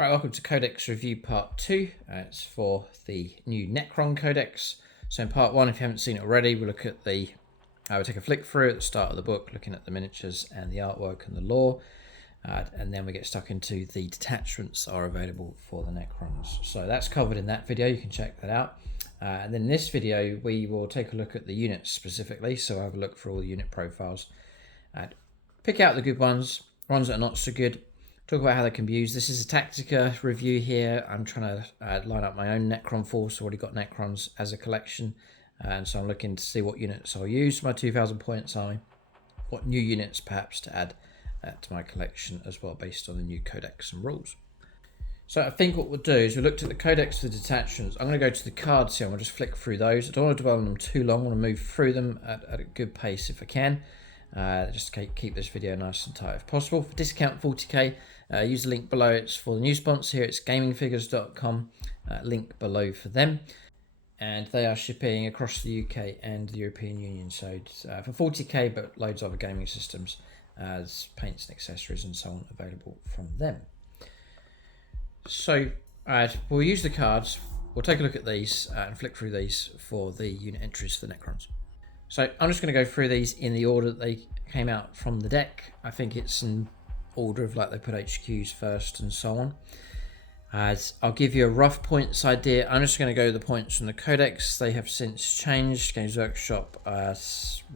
Right, welcome to Codex Review Part 2. It's for the new Necron Codex. So in Part 1, if you haven't seen it already, we'll look at the... we'll take a flick through at the start of the book, looking at the miniatures and the artwork and the lore. And then we get stuck into the detachments that are available for the Necrons. So that's covered in that video, you can check that out. And then in this video, we will take a look at the units specifically. So I'll have a look for all the unit profiles. Pick out the good ones that are not so good. Talk about how they can be used. This is a Tactica review here. I'm trying to line up my own Necron force. Already got Necrons as a collection. And so I'm looking to see what units I'll use for my 2,000 points army. What new units perhaps to add to my collection as well, based on the new codex and rules. So I think what we'll do is we looked at the codex for the detachments. I'm going to go to the cards here and we'll just flick through those. I don't want to dwell on them too long. I want to move through them at a good pace if I can. Just keep this video nice and tight if possible. For discount 40k, use the link below. It's for the new sponsor here. It's gamingfigures.com. Link below for them. And they are shipping across the UK and the European Union. So for 40k, but loads of other gaming systems, as paints and accessories and so on available from them. So we'll use the cards. We'll take a look at these and flick through these for the unit entries for the Necrons. So I'm just going to go through these in the order that they came out from the deck. I think it's in order of like they put HQs first and so on. As I'll give you a rough points idea. I'm just going to go the points from the Codex. They have since changed. Games Workshop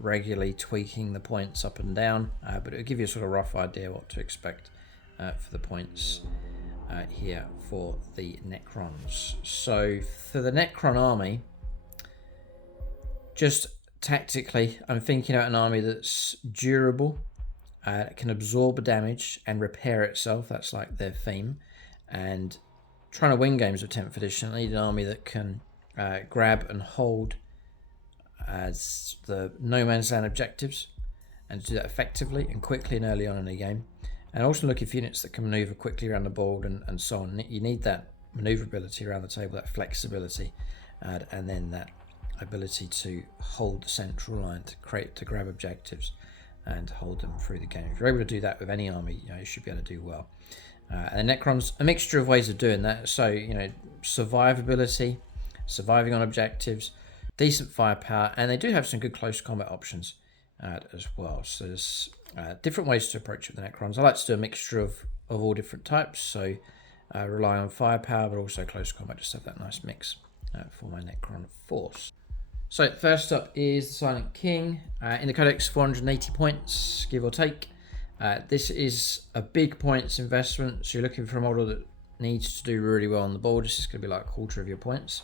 regularly tweaking the points up and down, but it'll give you a sort of rough idea what to expect for the points here for the Necrons. So for the Necron army, just tactically, I'm thinking about an army that's durable, can absorb damage and repair itself. That's like their theme. And trying to win games with 10th edition, I need an army that can grab and hold as the no man's land objectives and do that effectively and quickly and early on in the game. And also looking for units that can maneuver quickly around the board and so on. You need that maneuverability around the table, that flexibility, and then that ability to hold the central line to grab objectives and hold them through the game. If you're able to do that with any army, you should be able to do well. And Necrons, a mixture of ways of doing that. So, survivability, surviving on objectives, decent firepower, and they do have some good close combat options as well. So there's different ways to approach it with the Necrons. I like to do a mixture of all different types. So rely on firepower, but also close combat, just have that nice mix for my Necron force. So first up is the Silent King. In the Codex, 480 points, give or take. This is a big points investment, so you're looking for a model that needs to do really well on the board. This is going to be like a quarter of your points.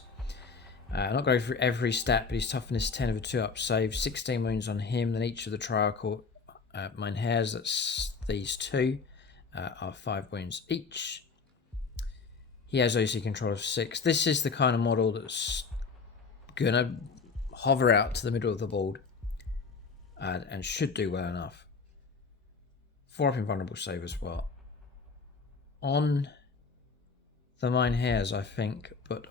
I'm not going through every stat, but his toughness 10 of a 2-up save, 16 wounds on him. Then each of the Triarch Mynheers, that's these two, are 5 wounds each. He has OC control of 6. This is the kind of model that's going to hover out to the middle of the board and should do well enough. 4-up invulnerable save as well. On the Mynheers, I think, but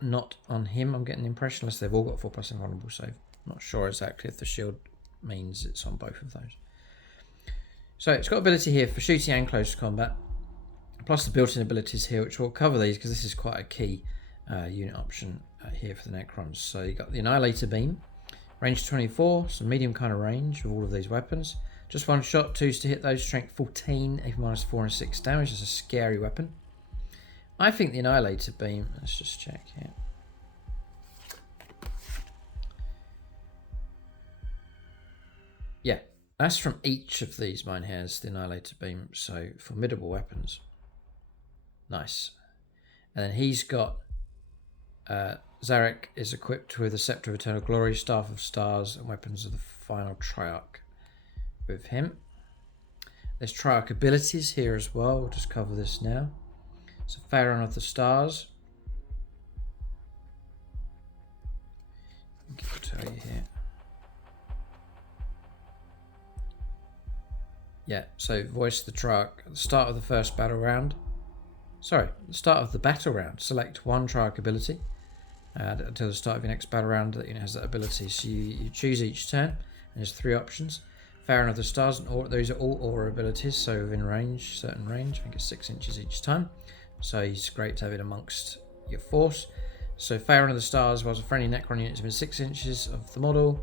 not on him. I'm getting the impression, unless they've all got 4+ invulnerable save. Not sure exactly if the shield means it's on both of those. So it's got ability here for shooting and close combat, plus the built-in abilities here, which will cover these because this is quite a key unit option here for the Necrons. So you've got the Annihilator Beam, range 24, some medium kind of range with all of these weapons. Just one shot, 2s to hit those, strength 14, AP -4 and 6 damage. It's a scary weapon. I think the Annihilator Beam, let's just check here. Yeah, that's from each of these Mynheers, the Annihilator Beam, so formidable weapons. Nice. And then he's got, Zarek is equipped with a Scepter of Eternal Glory, Staff of Stars, and Weapons of the Final Triarch with him. There's Triarch abilities here as well. We'll just cover this now. So Pharaoh of the Stars. I'll tell you here. Yeah, so voice the Triarch at the start of the first battle round. Sorry, at the start of the battle round, select one Triarch ability until the start of your next battle round that has that ability. So you choose each turn, and there's 3 options. Pharaoh of the Stars, and those are all aura abilities, so within range, certain range, I think it's 6 inches each time. so he's great to have it amongst your force. So Pharaoh of the Stars, whilst a friendly Necron unit is within 6 inches of the model,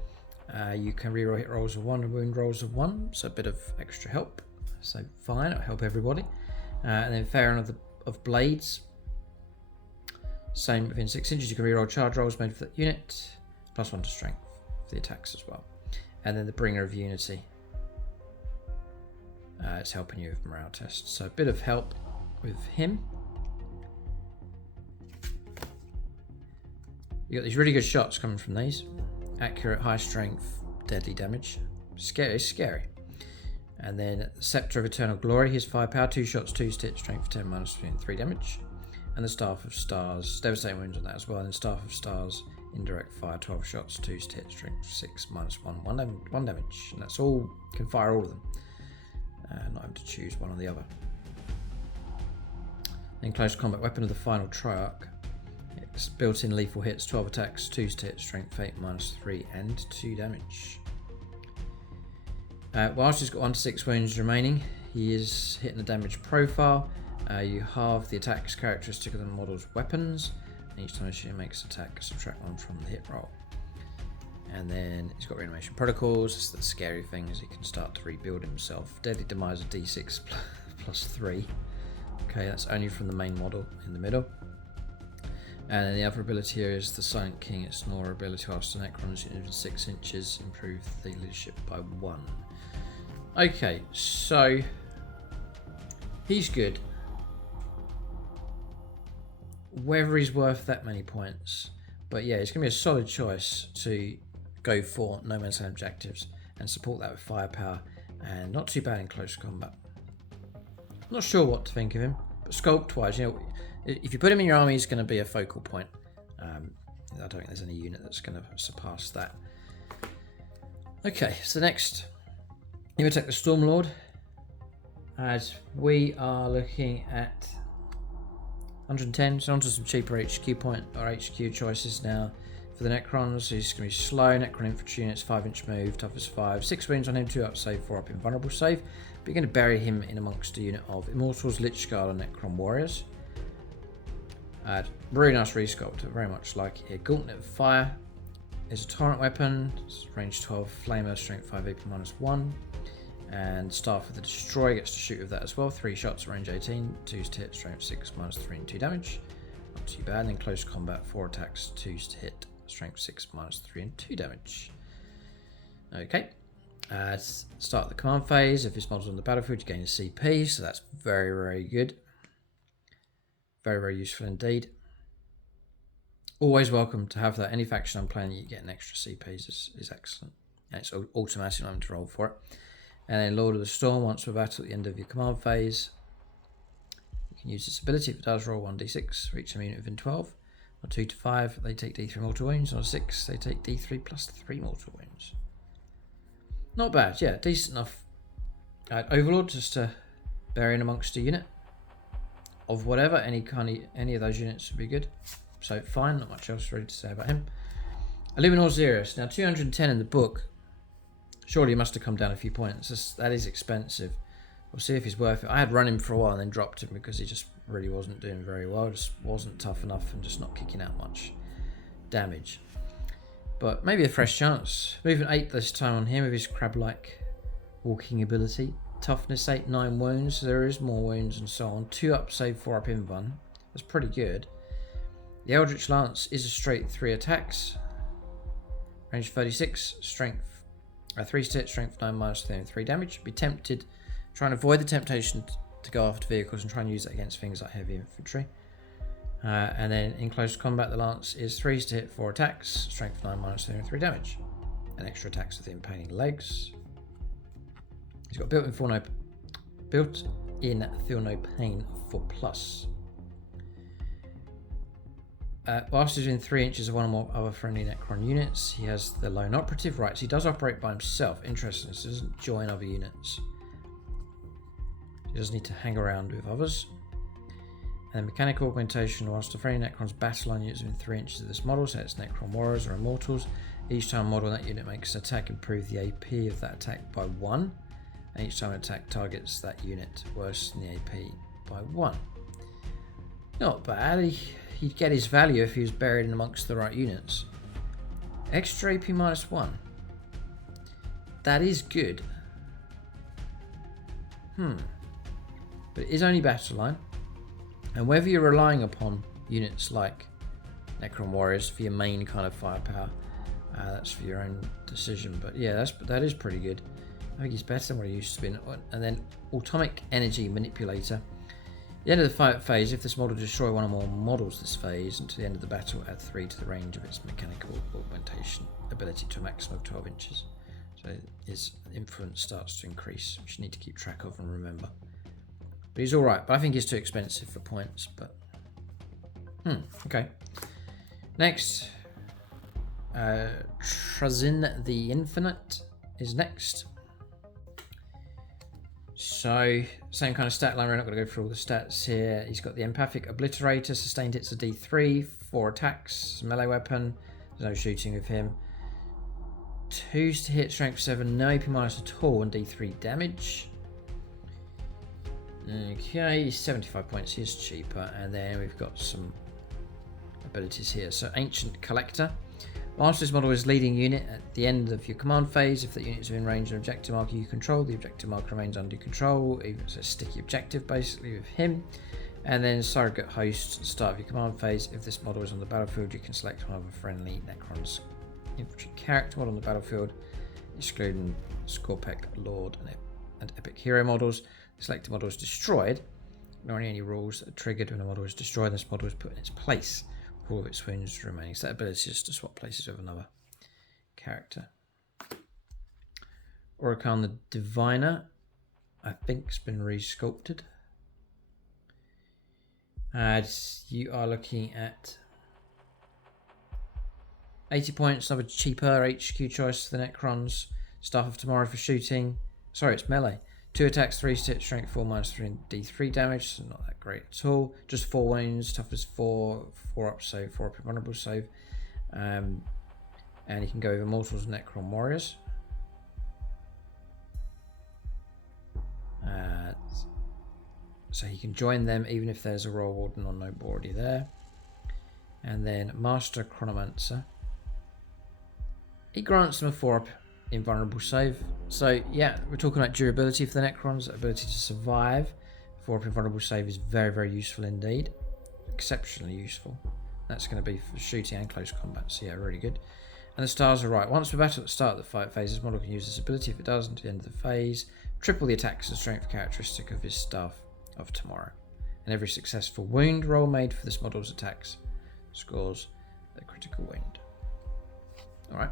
you can reroll hit rolls of 1 and wound rolls of 1, so a bit of extra help. So fine, it'll help everybody. And then Pharaoh of Blades, same within 6 inches, you can reroll charge rolls made for that unit, +1 to strength for the attacks as well. And then the Bringer of Unity, it's helping you with morale tests, so a bit of help with him. You got these really good shots coming from these. Accurate, high strength, deadly damage. Scary, scary. And then Scepter of Eternal Glory, his firepower, 2 shots, 2 hit, strength for 10 -3 damage. And the Staff of Stars, devastating wounds on that as well. And then Staff of Stars, indirect fire, 12 shots, 2 hit, strength 6 -1 damage. And that's all, you can fire all of them. Not having to choose one or the other. Then Close Combat Weapon of the Final Triarch. It's built-in lethal hits, 12 attacks, 2 hit, strength 8 -3 and 2 damage. Whilst he's got 1 to 6 wounds remaining, he is hitting a damage profile. You halve the attack's characteristic of the model's weapons, and each time she makes an attack, subtract 1 from the hit roll. And then he's got reanimation protocols. It's the scary thing is he can start to rebuild himself. Deadly demise of D6 +3. Okay, that's only from the main model in the middle. And then the other ability here is the Silent King. It's Nora ability whilst the Necrons within 6 inches improve the leadership by 1. Okay, so he's good. Whether he's worth that many points, but yeah, it's going to be a solid choice to go for No Man's Land objectives and support that with firepower, and not too bad in close combat. Not sure what to think of him, but sculpt wise, you know, if you put him in your army, he's going to be a focal point. I don't think there's any unit that's going to surpass that. Okay, so next, you attack the Stormlord, as we are looking at 110, so onto some cheaper HQ point or HQ choices now for the Necrons. So he's going to be slow, Necron infantry units, 5-inch move, toughness 5, 6 wounds on him, 2 up save, 4 up invulnerable save. But you're going to bury him in amongst a unit of Immortals, Lichguard, and Necron warriors. Really nice resculpt, very much like here. Gauntlet of Fire is a torrent weapon, it's range 12, flamer, strength 5, AP -1. And Staff of the Destroyer gets to shoot with that as well. 3 shots, range 18, 2 to hit, strength 6, -3 and 2 damage. Not too bad. And in close combat, 4 attacks, 2 to hit, strength 6, -3 and 2 damage. Okay. Start the command phase. If this model's on the battlefield, you gain a CP, so that's very, very good. Very, very useful indeed. Always welcome to have that. Any faction I'm playing, you get an extra CPs is excellent. And it's automatic, I'm to roll for it. And then Lord of the Storm, once we're battle at the end of your command phase, you can use this ability. If it does, roll 1d6 for each unit within 12. On 2 to 5, they take D3 mortal wounds. On 6, they take D3 +3 mortal wounds. Not bad, yeah, decent enough. Overlord, just to bury in amongst a unit of whatever, any of those units would be good. So fine, not much else really to say about him. Illuminor Szeras, now 210 in the book. Surely he must have come down a few points. That is expensive. We'll see if he's worth it. I had run him for a while and then dropped him because he just really wasn't doing very well. Just wasn't tough enough and just not kicking out much damage. But maybe a fresh chance. Movement 8 this time on him with his crab-like walking ability. Toughness 8, 9 wounds. So there is more wounds and so on. 2 up save, 4 up invuln. That's pretty good. The Eldritch Lance is a straight 3 attacks. Range 36, strength 3 hit, strength 9 -3 and 3 damage. Be tempted, try and avoid the temptation to go after vehicles and try and use that against things like heavy infantry. And then in close combat, the Lance is 3 to hit, 4 attacks, strength 9 -3 and 3 damage. And extra attacks with the impaling legs. He's got built-in feel no pain for plus. Whilst he's in 3 inches of one or more other friendly Necron units, he has the lone operative rights. He does operate by himself. Interesting, so he doesn't join other units. He doesn't need to hang around with others. And mechanical augmentation, whilst the friendly Necrons battle on units within 3 inches of this model, so it's Necron warriors or immortals. Each time a model in that unit makes an attack, improve the AP of that attack by 1. And each time an attack targets that unit, worse than the AP by 1. Not bad. He'd get his value if he was buried in amongst the right units. Extra AP -1. That is good. But it is only battle line. And whether you're relying upon units like Necron Warriors for your main kind of firepower, that's for your own decision. But yeah, that is pretty good. I think he's better than what he used to be. And then Atomic Energy Manipulator. At the end of the fight phase, if this model destroy one or more models this phase, until the end of the battle, add 3 to the range of its mechanical augmentation ability to a maximum of 12 inches. So his influence starts to increase, which you need to keep track of and remember. But he's alright, but I think he's too expensive for points. But okay. Next, Tranzyn the Infinite is next. So, same kind of stat line, we're not going to go through all the stats here. He's got the Empathic Obliterator, sustained hits a D3, 4 attacks, melee weapon, there's no shooting with him. 2s to hit, strength 7, no AP minus at all, and D3 damage. Okay, 75 points, he is cheaper, and then we've got some abilities here. So, Ancient Collector. Whilst this model is leading unit at the end of your command phase, if that unit is within range of an objective marker you control, the objective marker remains under control. It's a sticky objective basically with him. And then Surrogate Host, at the start of your command phase, if this model is on the battlefield, you can select one of a friendly Necrons infantry character model on the battlefield, excluding Scorpec, Lord, and Epic Hero models. The selected model is destroyed. There aren't any rules that are triggered when a model is destroyed. This model is put in its place. All of its wounds remaining. So that ability is to swap places with another character. Orakan the Diviner, I think, has been resculpted. You are looking at 80 points, another cheaper HQ choice for the Necrons. Staff of Tomorrow for shooting. Sorry, it's melee. 2 attacks, 3 hits, strength 4, -3, and D3 damage, so not that great at all. Just 4 wounds, toughness 4, 4 up save, 4 up invulnerable save. And you can go with Immortals and Necron Warriors. So he can join them even if there's a Royal Warden or Noble already there. And then Master Chronomancer. He grants them a 4 up invulnerable save. So yeah, we're talking about durability for the Necrons, ability to survive. 4 up invulnerable save is very, very useful indeed. Exceptionally useful. That's going to be for shooting and close combat, so yeah, really good. And the stars are right. Once we're battle at the start of the fight phase, this model can use this ability. If it does, until the end of the phase, triple the attacks and strength characteristic of his Staff of Tomorrow. And every successful wound roll made for this model's attacks scores a critical wound. Alright.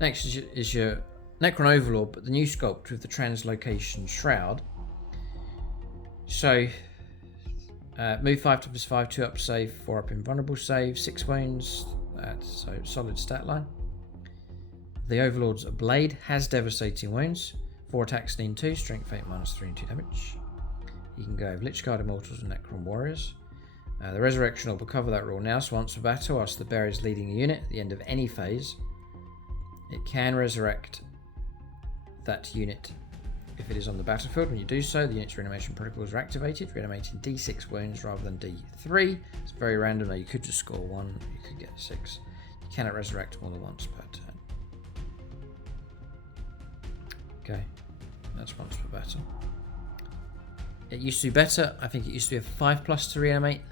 Next is your Necron Overlord, but the new sculpt with the Translocation Shroud. So, move 5 to +5, 2 up save, 4 up invulnerable save, 6 wounds, so solid stat line. The Overlord's Blade has devastating wounds, 4 attacks, lean 2, strength 8, -3 and 2 damage. You can go with Lichguard Immortals and Necron Warriors. The Resurrection Orb will cover that rule now, so once for battle, whilst the bearer is leading a unit at the end of any phase, it can resurrect that unit if it is on the battlefield. When you do so, the unit's reanimation protocols are activated, reanimating D6 wounds rather than D3. It's very random, though. You could just score 1, you could get 6. You cannot resurrect more than once per turn. Okay, that's once per battle. It used to be better. I think it used to be a 5+ to reanimate.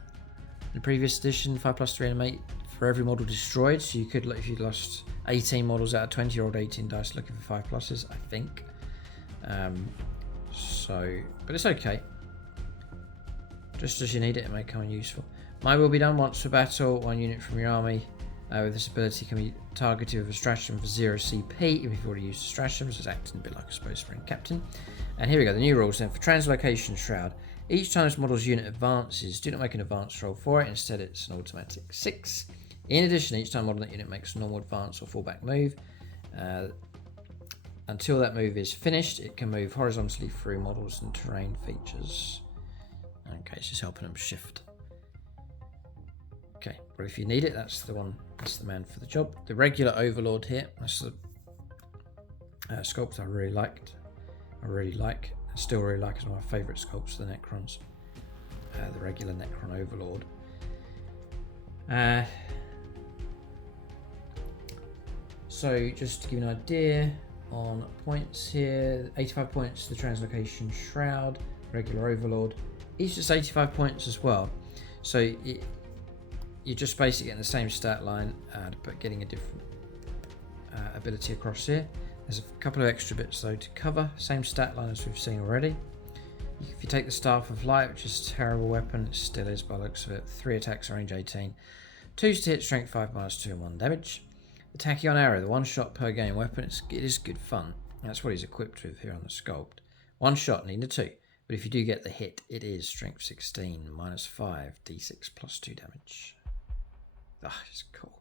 In the previous edition, 5+ to reanimate for every model destroyed. So you could, if you lost 18 models out of 20, you rolled 18 dice looking for 5+, I think. But it's okay. Just as you need it, it may come in useful. My will be done once for battle. 1 unit from your army with this ability can be targeted with a stratagem for 0 CP, even if you've already used the stratagem, so it's acting a bit like a Space Marine Captain. And here we go, the new rules then. For Translocation Shroud, each time this model's unit advances, do not make an advance roll for it, instead it's an automatic 6. In addition, each time model that unit makes a normal advance or fallback move, until that move is finished, it can move horizontally through models and terrain features. Okay, it's just helping them shift. Okay, but if you need it, that's the one, that's the man for the job. The regular Overlord here, that's the sculpt I really like. I still really like. It's one of my favourite sculpts for the Necrons. the regular Necron Overlord. So just to give you an idea on points here, 85 points to the Translocation Shroud, regular Overlord. He's just 85 points as well. So you're just basically getting the same stat line, but getting a different ability across here. There's a couple of extra bits though to cover. Same stat line as we've seen already. If you take the Staff of Light, which is a terrible weapon, it still is by the looks of it. 3 attacks, range 18. 2s to hit, strength 5, -2 and 1 damage. The Tachyon Arrow, the 1 shot per game weapon, it is good fun. That's what he's equipped with here on the sculpt. 1 shot, need a 2. But if you do get the hit, it is strength 16, -5, d6 +2 damage. Ah, it's cool.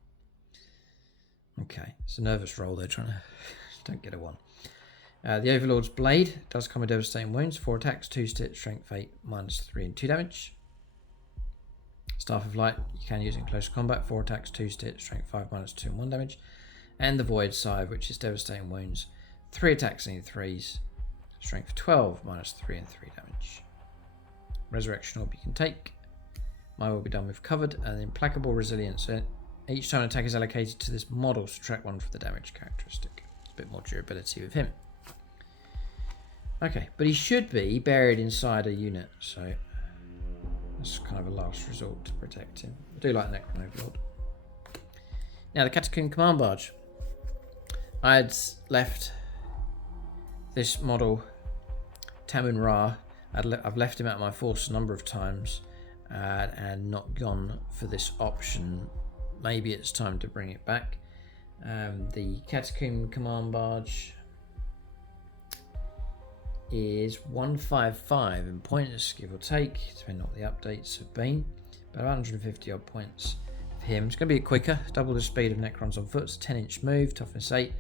Okay, it's a nervous roll there, trying to don't get a 1. The Overlord's Blade does come with devastating wounds. 4 attacks, 2 to hit, strength 8, -3 and 2 damage. Staff of Light, you can use in close combat. 4 attacks, 2 to hit, strength 5, -2 and 1 damage. And the Void Scythe, which is devastating wounds. 3 attacks and 3s, strength 12, -3 and 3 damage. Resurrection Orb you can take. Mine will be done with covered. And Implacable Resilience. Each time an attack is allocated to this model, subtract 1 for the damage characteristic. A bit more durability with him. Okay, but he should be buried inside a unit, so that's kind of a last resort to protect him. I do like Necron Overlord. Now the Catacomb Command Barge. I had left this model, Tamun Ra. I've left him out of my force a number of times and not gone for this option. Maybe it's time to bring it back. The Catacomb Command Barge is 155 in points, give or take, depending on what the updates have been. About 150 odd points for him. It's going to be quicker, double the speed of Necrons on foot. It's a 10-inch move, toughness 8.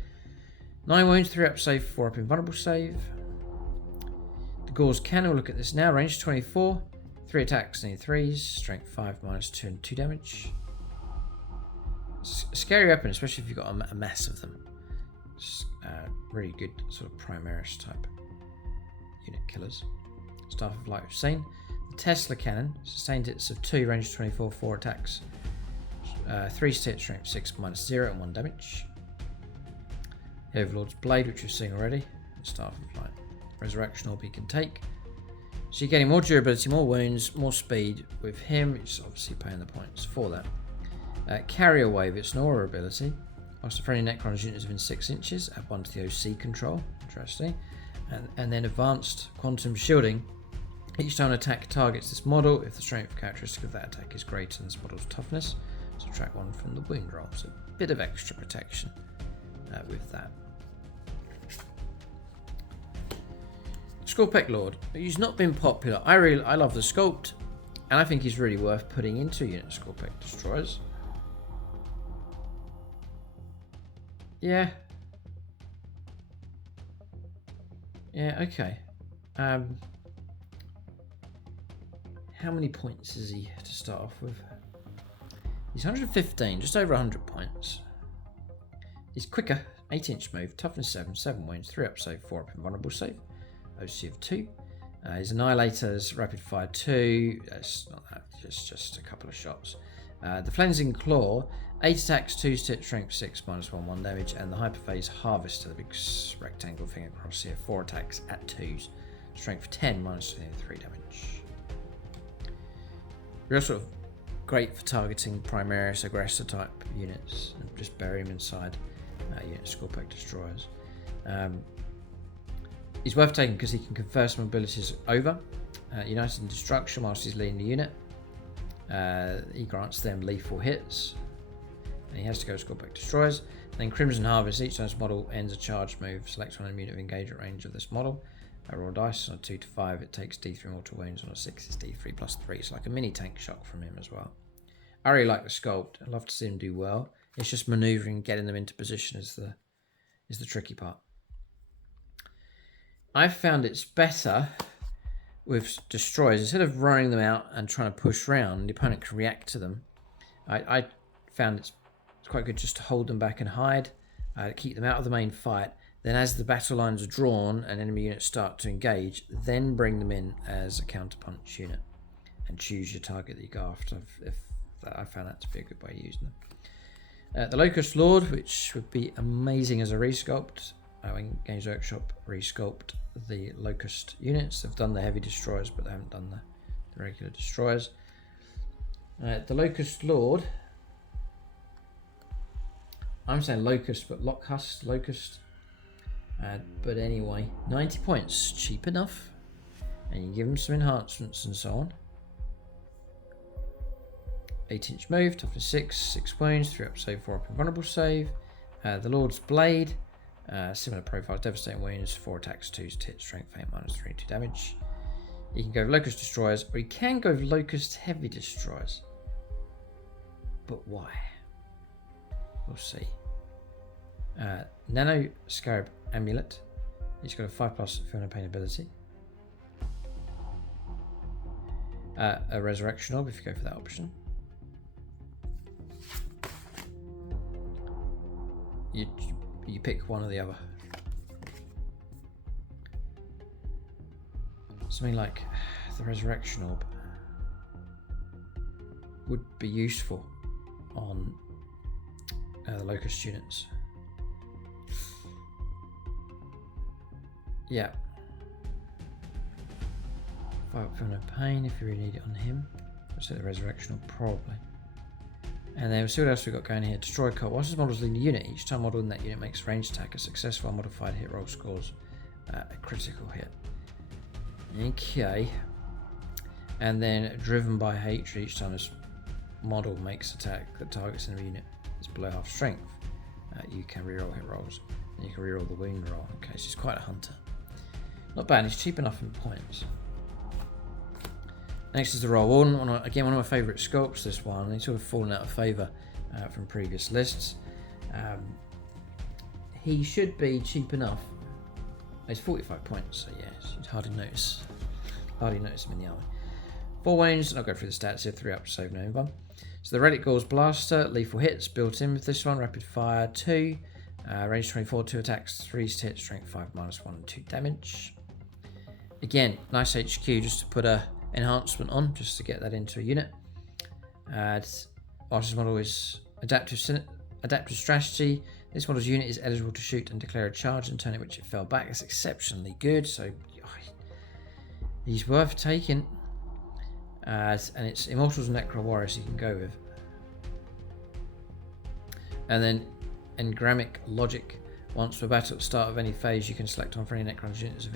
9 wounds, 3 up save, 4 up invulnerable save. The Gauze Cannon, we'll look at this now. Range 24, 3 attacks, need 3s, strength 5, -2 and 2 damage. It's a scary weapon, especially if you've got a mass of them. It's really good sort of Primaris type unit killers. Staff of Light we've seen. The Tesla Cannon, sustained hits of 2, range 24, 4 attacks. 3 to hit, strength 6, -0 and 1 damage. The Overlord's Blade, which we've seen already. Staff of Light. Resurrection Orb he can take. So you're getting more durability, more wounds, more speed with him. It's obviously paying the points for that. Carrier Wave, it's an aura ability. After friendly Necrons units within 6 inches, add 1 to the OC control. Interesting. And then Advanced Quantum Shielding. Each time an attack targets this model, if the strength characteristic of that attack is greater than this model's toughness, subtract 1 from the wound roll. So a bit of extra protection with that. Scorpec Lord. He's not been popular. I love the sculpt, and I think he's really worth putting into a unit of Scorpec Destroyers. Yeah. Yeah, okay. How many points is he to start off with? He's 115, just over 100 points. He's quicker, 8-inch move, toughness 7, 7 wounds, 3 up save, 4 up invulnerable save, OC of 2. His Annihilator's rapid fire 2, that's not that, just a couple of shots. The Flensing Claw, 8 attacks, 2 to hit, strength 6, -1, 1 damage, and the Hyperphase Harvester, the big rectangle thing across here, 4 attacks at 2s, strength 10, -3 damage. Real sort of great for targeting Primaris Aggressor type units, and just bury them inside unit Scorpec Destroyers. He's worth taking because he can confer some abilities over. United in Destruction whilst he's leading the unit. He grants them lethal hits. And he has to go Scorpec Destroyers. And then Crimson Harvest. Each time this model ends a charge move, select one unit of engagement range of this model. Roll dice on a 2 to 5. It takes D3 mortal wounds. On a 6 it's D3 +3. It's like a mini tank shock from him as well. I really like the sculpt. I'd love to see him do well. It's just manoeuvring, getting them into position is the tricky part. I've found it's better with destroyers. Instead of running them out and trying to push round, the opponent can react to them. I found it's quite good just to hold them back and hide, keep them out of the main fight. Then as the battle lines are drawn and enemy units start to engage, then bring them in as a counterpunch unit. and choose your target that you go after. If I found that to be a good way of using them. The Locust Lord, which would be amazing as a resculpt. In Games Workshop resculpt the Locust units. They've done the heavy destroyers, but they haven't done the regular destroyers. The Locust Lord. I'm saying Locust, but Locust. But anyway, 90 points, cheap enough. And you give them some enhancements and so on. 8-inch move, toughness 6 wounds, 3 up save, 4 up invulnerable save. The Lord's Blade, similar profiles, devastating wounds, 4 attacks, 2 to hit, strength 8 minus 3, 2 damage. You can go with Locust Destroyers, or you can go with Locust Heavy Destroyers. But why? We'll see. Nano Scarab Amulet. He's got a 5+ Feel No Pain ability. A Resurrection Orb if you go for that option. You pick one or the other. Something like the Resurrection Orb would be useful on the Locust units. Yeah. 5 up Feel No Pain if you really need it on him. I'll say the Resurrection Orb probably. And then we'll see what else we've got going here. Destroy cult. Once this model's leaving the unit, each time model in that unit makes ranged attack, a successful modified hit roll scores a critical hit. Okay. And then driven by hatred, each time this model makes attack that targets enemy unit is below half strength, you can reroll hit rolls. And you can reroll the wound roll. Okay, so he's quite a hunter. Not bad, he's cheap enough in points. Next is the Royal Warden. Again, one of my favourite sculpts, this one. He's sort of fallen out of favour from previous lists. He should be cheap enough. He's 45 points, so yeah, you'd hardly notice him in the army. 4 wounds, and I'll go through the stats here. 3 up to save no one. So the Relic Gauls Blaster, lethal hits built in with this one. Rapid fire 2, range 24, 2 attacks, 3 to hit, strength 5 minus 1 and 2 damage. Again, nice HQ just to put a enhancement on, just to get that into a unit. Whilst this model is adaptive strategy, this model's unit is eligible to shoot and declare a charge and turn it which it fell back. It's exceptionally good, so he's worth taking. And it's Immortals and Necron Warriors you can go with. And then Engramic Logic. Once per battle at the start of any phase, you can select on for any Necrons units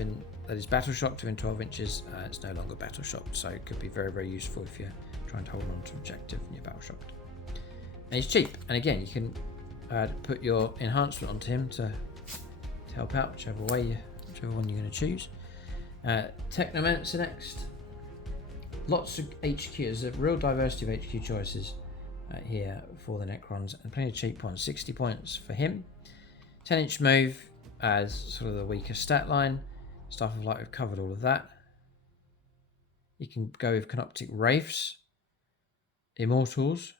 that is battle shocked within 12 inches. It's no longer battle shocked, so it could be very, very useful if you're trying to hold on to objective and you're battle shocked. And he's cheap, and again, you can put your enhancement onto him to help out, whichever one you're going to choose. Technomancer next. Lots of HQ. There's a real diversity of HQ choices here for the Necrons, and plenty of cheap ones. 60 points for him. 10-inch move as sort of the weaker stat line. Staff of Light, we've covered all of that. You can go with Canoptic Wraiths, Immortals,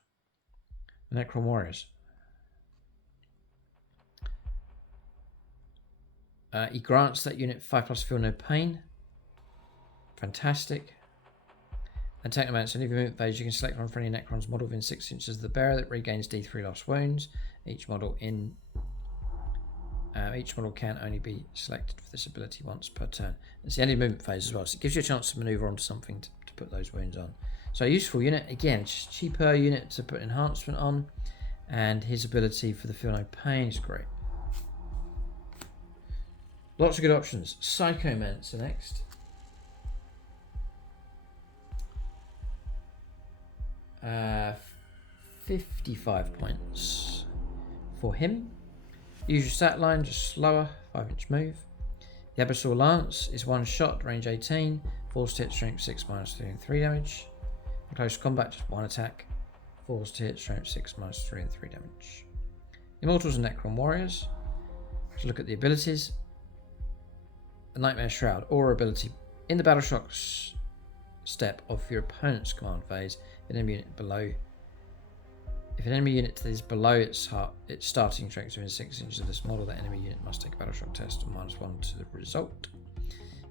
and Necron Warriors. He grants that unit 5+ Feel No Pain. Fantastic. And Technomancer, in every movement phase, you can select one for any Necron's model within 6 inches of the bearer that regains D3 lost wounds. Each model can only be selected for this ability once per turn. It's the end of movement phase as well, so it gives you a chance to maneuver onto something to put those wounds on. So a useful unit. Again, just cheaper unit to put enhancement on, and his ability for the Feel No Pain is great. Lots of good options. Psychomancer next. 55 points for him. Usual stat line, just slower, 5-inch move. The Abyssal Lance is 1 shot, range 18, force to hit, strength 6 minus 3 and 3 damage. In close combat, just 1 attack, force to hit, strength 6 minus 3 and 3 damage. Immortals and Necron Warriors. Let's look at the abilities. The Nightmare Shroud, aura ability. In the Battle Shock step of your opponent's command phase, an enemy unit below. If an enemy unit is below its starting strength within 6 inches of this model, that enemy unit must take a battle shock test of -1 to the result.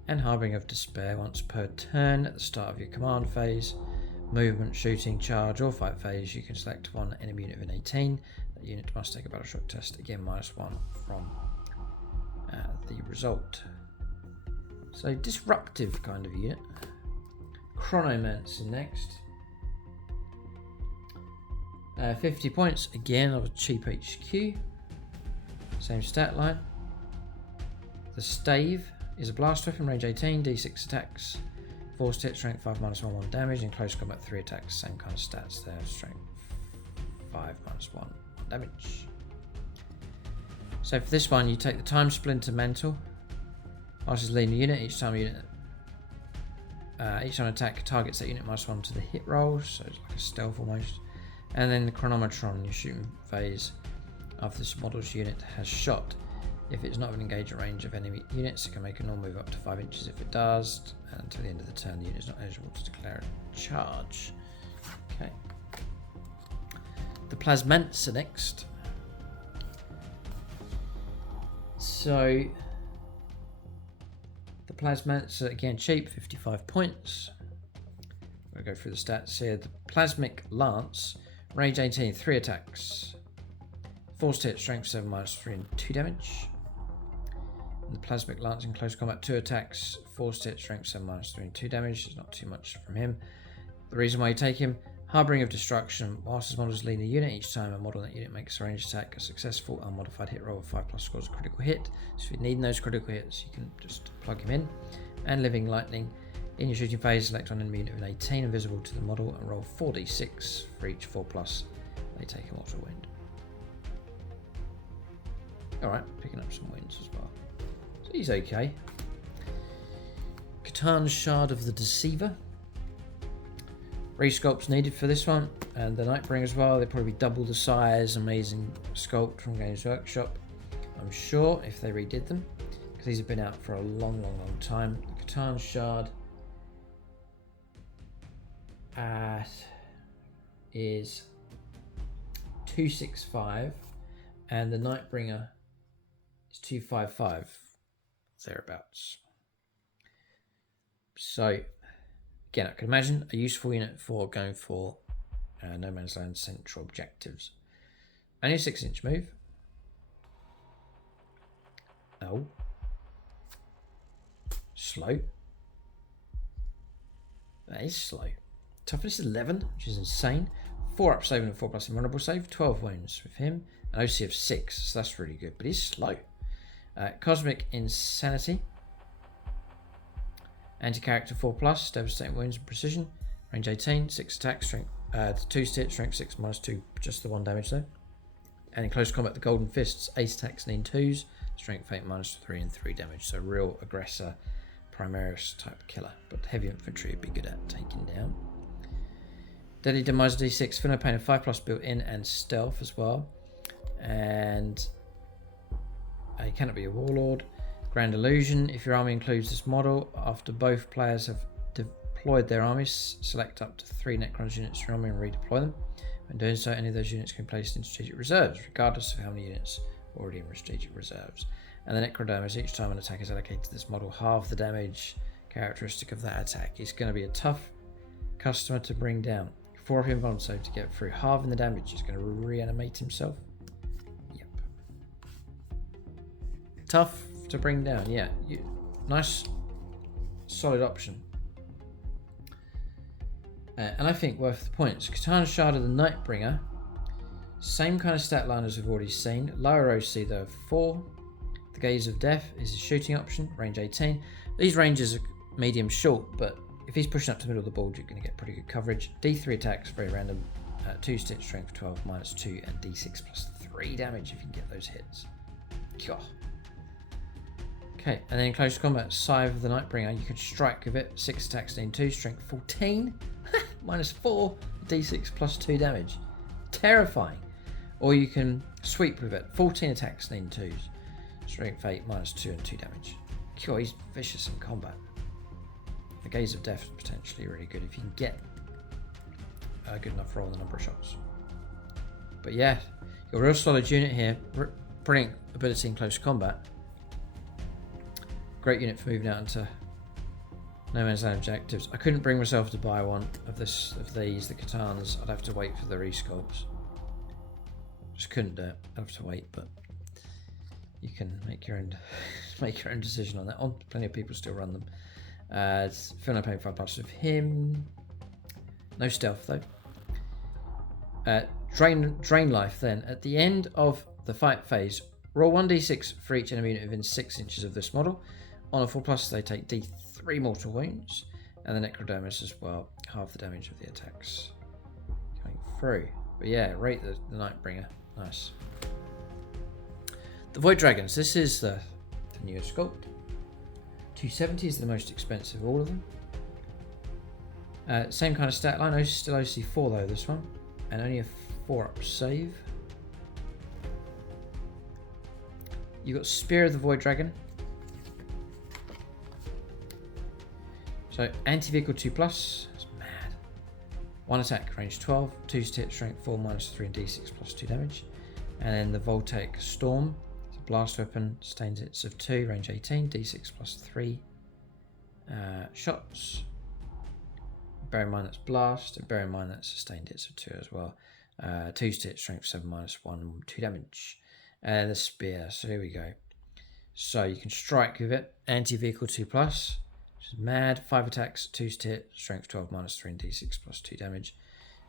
And Harbinger of Despair, once per turn at the start of your command phase. movement, shooting, charge, or fight phase, you can select one enemy unit within 18. That unit must take a battle shock test, again -1 from the result. So disruptive kind of unit. Chronomancer next. 50 points, again of a cheap HQ. Same stat line. The Stave is a blast weapon, range 18, d6 attacks, forced hit, strength 5 -1 damage, in close combat 3 attacks, same kind of stats there, strength 5 -1 damage. So for this one, you take the Time Splinter Mantle. Whilst it's leading a unit, each time attack targets that unit -1 to the hit roll, so it's like a stealth almost. And then the Chronometron, your shooting phase after this model's unit has shot. If it's not within engagement range of enemy units, it can make a normal move up to 5 inches. If it does, until the end of the turn, the unit is not eligible to declare a charge. Okay. The Plasmancer next. So the Plasmancer, again cheap, 55 points. We'll go through the stats here. The Plasmic Lance, range 18, 3 attacks. Forced hit, strength 7 -3 and 2 damage. And the Plasmic Lance in close combat, 2 attacks. Forced hit, strength 7 -3 and 2 damage. There's not too much from him. The reason why you take him: Harboring of Destruction. Whilst this model is leading a unit, each time a model in that unit makes a ranged attack, a successful unmodified hit roll of 5+ scores a critical hit. So if you're needing those critical hits, you can just plug him in. And Living Lightning. In your shooting phase, select one enemy unit with 18 invisible to the model and roll 4d6 for each 4+. They take a mortal wound. Alright, picking up some wins as well. So he's okay. C'tan Shard of the Deceiver. Resculpt's needed for this one, and the Nightbringer as well. They'd probably double the size. Amazing sculpt from Games Workshop, I'm sure, if they redid them, because these have been out for a long time. The C'tan Shard is 265, and the Nightbringer is 255, thereabouts. So again, I can imagine a useful unit for going for No Man's Land central objectives. Only a 6-inch move. Oh. Slow. That is slow. Toughness 11, which is insane. 4 up save and 4+ invulnerable save. 12 wounds with him. An OC of 6, so that's really good, but he's slow. Cosmic Insanity. Anti-character 4+, devastating wounds and precision. Range 18, 6 attacks, strength 2 hit, strength 6 -2, just the 1 damage though. And in close combat, the Golden Fists, 8 attacks and 2s, strength 8 -3 and 3 damage. So real aggressor, Primaris type killer. But heavy infantry would be good at taking down. Deadly Demise D6, Finno Pain of 5+ built in and stealth as well. And he cannot be a warlord. Grand Illusion, if your army includes this model, after both players have deployed their armies, select up to 3 Necrons units from your army and redeploy them. When doing so, any of those units can be placed in strategic reserves, regardless of how many units are already in strategic reserves. And the Necron damage, each time an attack is allocated to this model, half the damage characteristic of that attack. He's going to be a tough customer to bring down. 4 of him bonds save to get through. Halving the damage, he's going to reanimate himself. Yep. Tough to bring down, yeah. Nice, solid option. And I think worth the points. C'tan Shard of the Nightbringer. Same kind of stat line as we've already seen. Lower OC though, 4. The Gaze of Death is his shooting option, range 18. These ranges are medium short, but if he's pushing up to the middle of the board, you're going to get pretty good coverage. D3 attacks, very random. 2 stitch, strength 12, -2, and D6 +3 damage if you can get those hits. God. Okay, and then in close combat, Scythe of the Nightbringer, you could strike with it. 6 attacks, D2, strength 14, -4, D6 +2 damage. Terrifying. Or you can sweep with it. 14 attacks, D2s, strength 8, -2 and 2 damage. God, he's vicious in combat. The Gaze of Death is potentially really good if you can get a good enough roll on the number of shots. But yeah, you're a real solid unit here. Brilliant ability in close combat. Great unit for moving out into No man's land objectives. I couldn't bring myself to buy one of these, the C'tans. I'd have to wait for the resculpts. Just couldn't do it. I'd have to wait, but you can make your own decision on that. Oh, plenty of people still run them. Feel no pain 5 parts of him. No stealth though. Drain life then. At the end of the fight phase, roll 1d6 for each enemy unit within 6 inches of this model. On a 4+, they take d3 mortal wounds, and the necrodermis as well, half the damage of the attacks coming through. But yeah, rate the Nightbringer. Nice. The Void Dragons. This is the newest sculpt. 270 is the most expensive of all of them. Same kind of stat line. Still OC4 though, this one. And only a 4-up save. You've got Spear of the Void Dragon. So, anti-vehicle 2+. That's mad. 1 attack, range 12. 2 hit, strength 4, -3 and d6 +2 damage. And then the Voltaic Storm. It's a blast weapon. Sustained hits of 2, range 18. d6 +3 shots. Bear in mind that's blast. And bear in mind that's sustained hits of 2 as well. 2 hit, strength 7, -1, 2 damage. And the Spear. So here we go. So you can strike with it. Anti-vehicle 2+. Which is mad. 5 attacks, 2 hit, strength 12, -3 and d6 +2 damage.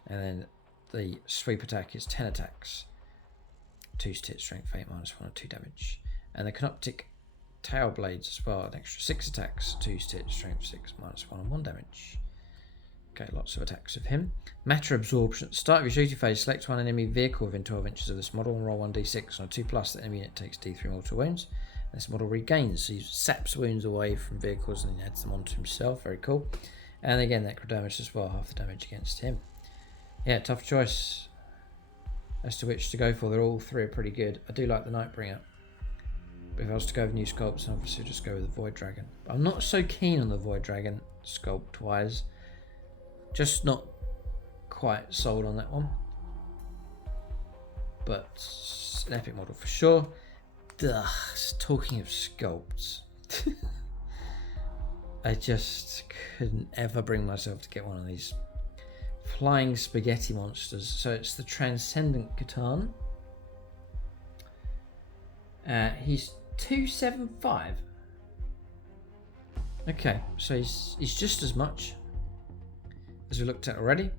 And then the sweep attack is 10 attacks, 2 hit, strength 8, -1 and 2 damage. And the Canoptic Tail Blades as well, an extra 6 attacks, 2 hit, strength 6, -1 and 1 damage. Okay, lots of attacks of him. Matter Absorption. At the start of your shooting phase, select one enemy vehicle within 12 inches of this model and roll 1d6. On a 2+, the enemy unit takes d3 mortal wounds. This model regains, so he saps wounds away from vehicles and he adds them onto himself. Very cool. And again, necrodermis as well, half the damage against him. Yeah, tough choice as to which to go for. They're all three are pretty good. I do like the Nightbringer. But if I was to go with new sculpts, I'd obviously just go with the Void Dragon. But I'm not so keen on the Void Dragon sculpt-wise. Just not quite sold on that one. But it's an epic model for sure. Ugh, talking of sculpts. I just couldn't ever bring myself to get one of these flying spaghetti monsters. So it's the Transcendent C'tan. He's 275. Okay, so he's just as much as we looked at already.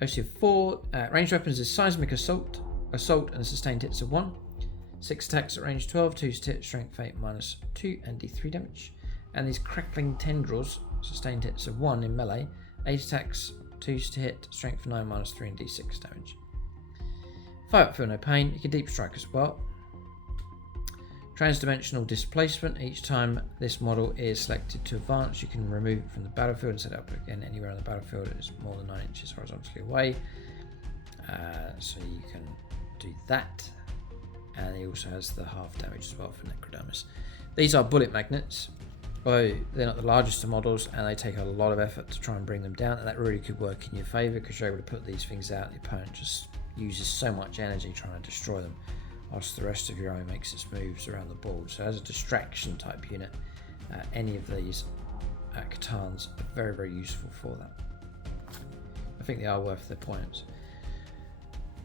OC of 4. Ranged weapons is Seismic Assault, and a sustained hits of 1. 6 attacks at range 12, 2 hit, strength 8, -2 and d3 damage. And these Crackling Tendrils, sustained hits of 1 in melee, 8 attacks, 2 to hit, strength 9, -3 and d6 damage. 5 up, feel no pain. You can deep strike as well. Transdimensional Displacement. Each time this model is selected to advance, you can remove it from the battlefield and set it up again anywhere on the battlefield that is more than 9 inches horizontally away. So you can do that. And he also has the half damage as well for necrodermis. These are bullet magnets. Although they're not the largest of models and they take a lot of effort to try and bring them down, and that really could work in your favour because you're able to put these things out. The opponent just uses so much energy trying to destroy them, whilst the rest of your army makes its moves around the board. So as a distraction type unit, any of these C'tans are very, very useful for that. I think they are worth their points.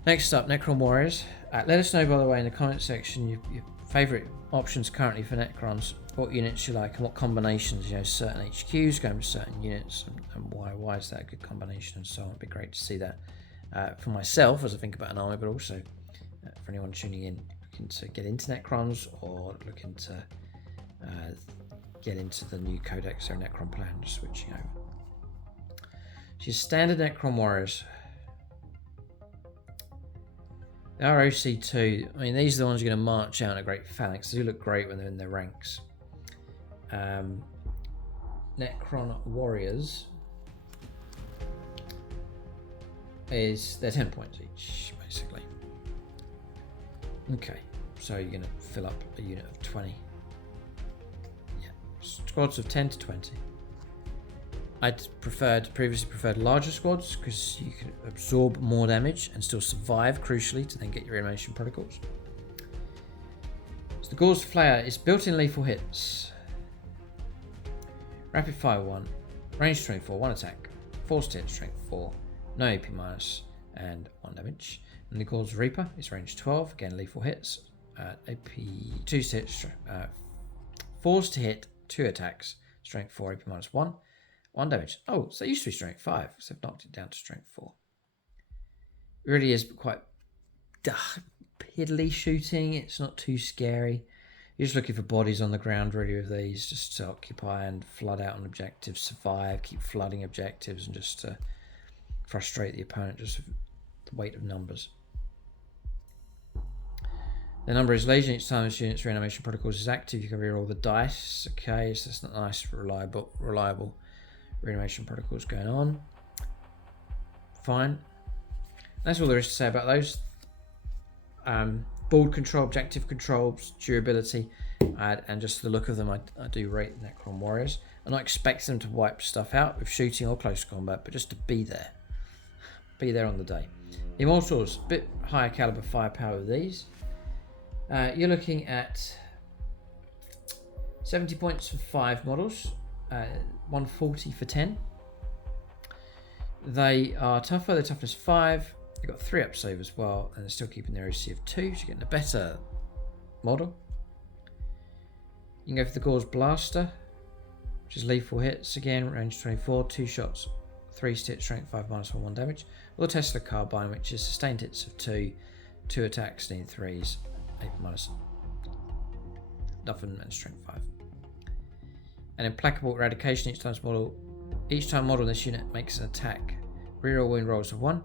Next up, Necron Warriors. Let us know, by the way, in the comment section your favourite options currently for Necrons, what units you like and what combinations, certain HQs going with certain units and why is that a good combination and so on. It'd be great to see that for myself as I think about an army, but also for anyone tuning in looking to get into Necrons or looking to get into the new Codex or Necron plan, just switching over. She's standard Necron Warriors. The ROC2, I mean, these are the ones you're going to march out in a great phalanx. They do look great when they're in their ranks. Necron Warriors they're 10 points each, basically. Okay, so you're going to fill up a unit of 20. Yeah, squads of 10 to 20. I'd previously preferred larger squads because you can absorb more damage and still survive, crucially, to then get your animation protocols. So the Gauze Flayer is built-in lethal hits. Rapid fire 1, range 24, 1 attack, forced hit, strength 4, no AP minus, and 1 damage. And the Gauls Reaper is range 12, again lethal hits, AP 2 hits, forced hit, 2 attacks, strength 4, AP minus 1, 1 damage. Oh, so it used to be strength 5, so I've knocked it down to strength 4. It really is quite piddly shooting. It's not too scary. You're just looking for bodies on the ground really with these, just to occupy and flood out on objectives, survive, keep flooding objectives, and just to frustrate the opponent just with the weight of numbers. The number is legion. Each time this unit's reanimation protocols is active, you can reroll the dice. Okay, so that's not nice, reliable reanimation protocols going on. Fine. That's all there is to say about those. Board control, objective controls, durability, and just the look of them, I do rate Necron Warriors. I'm not expecting them to wipe stuff out with shooting or close combat, but just to be there. Be there on the day. Immortals, a bit higher caliber firepower with these. You're looking at 70 points for 5 models, 140 for 10. They are tougher, they're toughness 5. They've got 3 up save as well, and they're still keeping their AC of 2, so you're getting a better model. You can go for the Gauls Blaster, which is lethal hits, again, range 24, 2 shots, 3 hits, strength 5 minus 1 damage. Or Tesla Carbine, which is sustained hits of 2, 2 attacks, steam 3s, 8 minus nothing, and strength 5. And Implacable Eradication, each time model in this unit makes an attack, reroll wound rolls of 1.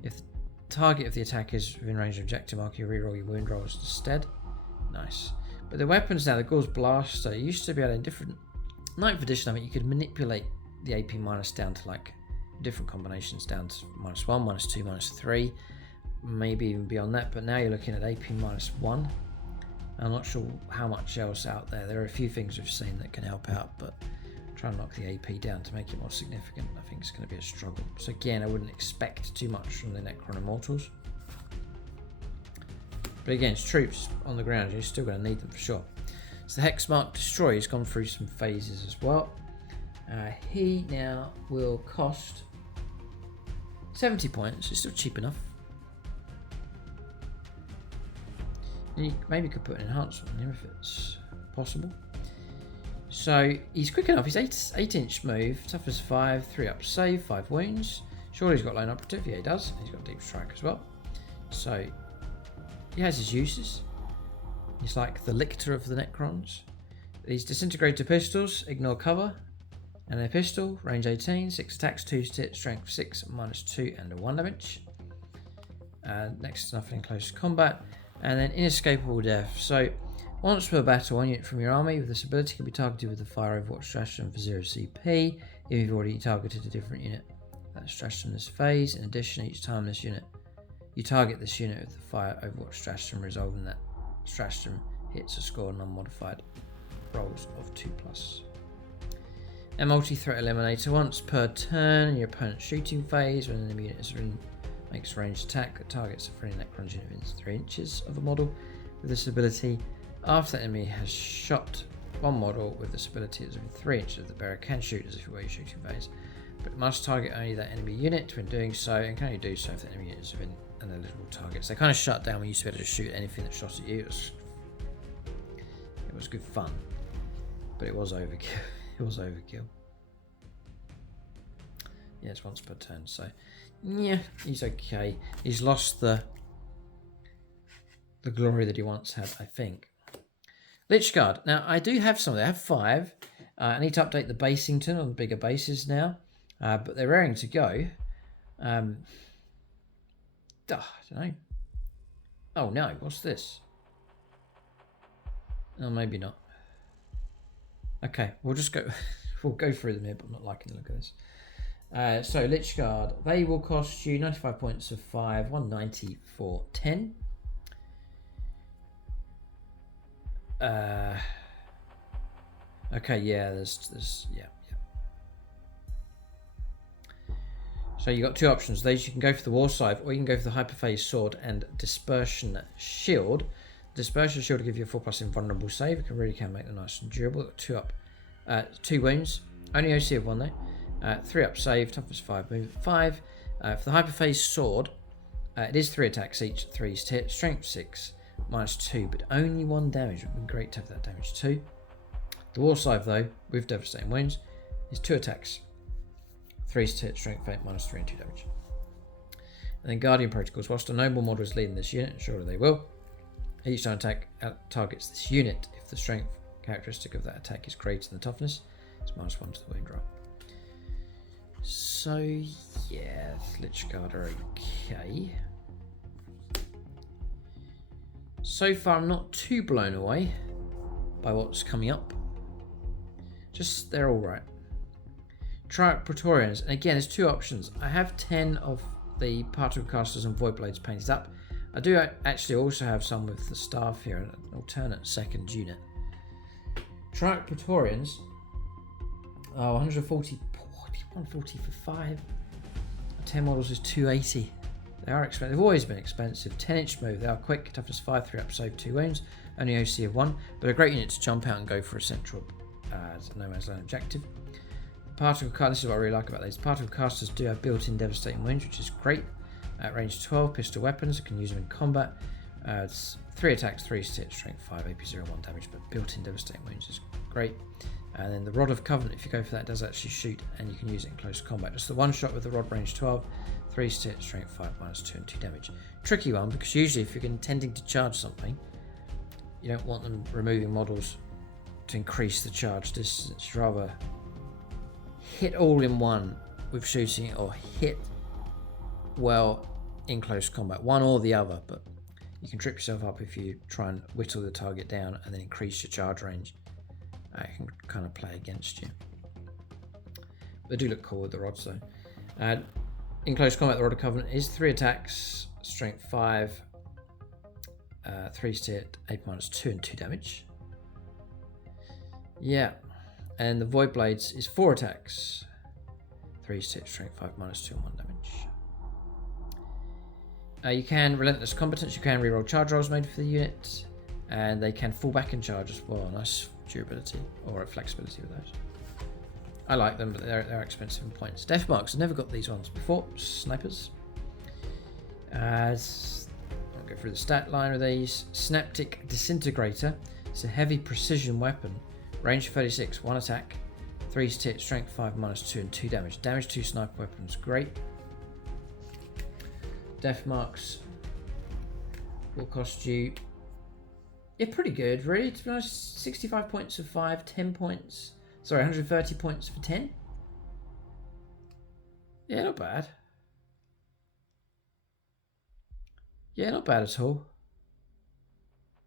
If the target of the attack is within range of objective mark, you reroll your wound rolls instead. Nice. But the weapons now, the Gauls Blaster, you used to be able to, in different 9th edition, I mean, you could manipulate the AP minus down to like different combinations down to -1, -2, -3, maybe even beyond that. But now you're looking at AP -1. I'm not sure how much else out there. There are a few things we've seen that can help out, but try and knock the AP down to make it more significant, I think it's going to be a struggle. So again, I wouldn't expect too much from the Necron Immortals. But against troops on the ground, you're still going to need them for sure. So the Hexmark Destroyer has gone through some phases as well. He now will cost 70 points. It's still cheap enough. And you maybe could put an enhancement on him if it's possible. So he's quick enough. He's 8-inch move, toughness 5, 3 up save, 5 wounds. Surely he's got lone operative. Yeah, he does. And he's got deep strike as well. So he has his uses. He's like the lictor of the Necrons. These disintegrator pistols, ignore cover. And a pistol, range 18, 6 attacks, 2 hits, strength 6, -2, and 1 damage. Next to nothing in close combat. And then inescapable death. So once per battle, one unit from your army with this ability can be targeted with the fire overwatch stratagem for 0 CP if you've already targeted a different unit. That stratagem this phase. In addition, each time you target this unit with the fire overwatch stratagem, resolving that stratagem hits a score non-modified rolls of 2+. A multi-threat eliminator. Once per turn in your opponent's shooting phase, when an enemy unit makes a ranged attack that targets a friendly Necron unit within 3 inches of a model with this ability. After that enemy has shot one model with this ability that's within 3 inches of the bearer, can shoot as if it were your shooting phase, but must target only that enemy unit when doing so, and can only do so if the enemy unit is within an eligible target. So they kind of shut down. We used to be able to shoot anything that shot at you. It was good fun, but it was overkill. It was overkill. Yeah, it's once per turn, so yeah, he's okay. He's lost the glory that he once had, I think. Lichguard. Now, I do have some of them. I have 5. I need to update the Basington on the bigger bases now, but they're raring to go. I don't know. Oh no, what's this? Oh, maybe not. Okay, we'll just go. We'll go through them here, but I'm not liking the look of this. So Lichguard, they will cost you 95 points of 5, 190 for 10. Okay, yeah, there's yeah. So you got 2 options. These you can go for the War Scythe, or you can go for the Hyperphase Sword and Dispersion Shield. Dispersion Shield will give you a 4+ invulnerable save. You can really make them nice and durable. 2 wounds, Only OC of 1 though. 3 up save, toughness 5, movement 5. For the Hyperphase Sword, it is 3 attacks each, 3's hit, strength 6, -2, but only 1 damage. It would be great to have that damage too. The War Scythe though, with Devastating Wounds, is 2 attacks, 3's hit, strength 8, -3 and 2 damage. And then Guardian Protocols. Whilst a noble model is leading this unit, surely they will, each time attack targets this unit, if the strength characteristic of that attack is greater than the toughness, it's -1 to the wound roll. So yeah, Lich Guard are okay. So far I'm not too blown away by what's coming up. Just, they're alright. Triarch Pretorians, and again there's 2 options. I have 10 of the Particle Casters and Void Blades painted up. I do actually also have some with the staff here, an alternate second unit. Triarch Pretorians, 140 for 5. 10 models is 280. They are expensive. They've always been expensive. 10-inch move. They are quick. Toughness 5, 3 up, save, 2 wounds. Only OC of 1, but a great unit to jump out and go for a central no man's land objective. Particle Casters. This is what I really like about these. Particle Casters do have built-in devastating wounds, which is great. At range 12, pistol weapons. I can use them in combat. It's 3 attacks, 3 hit, strength 5, AP 0, 1 damage, but built-in devastating wounds is great. And then the Rod of Covenant, if you go for that, does actually shoot, and you can use it in close combat. Just the one shot with the Rod, range 12, 3 hit, strength 5, -2 and 2 damage. Tricky one, because usually if you're intending to charge something, you don't want them removing models to increase the charge distance. You'd rather hit all in one with shooting, or hit well in close combat, one or the other, but you can trip yourself up if you try and whittle the target down and then increase your charge range. It can kind of play against you. They do look cool with the rods though. In close combat, the Rod of Covenant is 3 attacks, strength 5, 3 hit, 8 -2 and 2 damage. Yeah, and the Void Blades is 4 attacks, 3 hit, strength 5, -2 and 1 damage. You can Relentless Competence. You can reroll charge rolls made for the unit, and they can fall back and charge as well. Nice durability or flexibility with those. I like them, but they're expensive in points. Death Marks. I've never got these ones before. Snipers. I'll go through the stat line with these. Synaptic Disintegrator. It's a heavy precision weapon. Range 36. 1 attack. 3 hit. Strength 5, -2 and 2 damage. Damage 2 sniper weapons. Great. Death Marks will cost you, yeah, pretty good, really, to be honest. 65 points for 5, 10 points, sorry, 130 points for 10. Yeah, not bad. Yeah, not bad at all.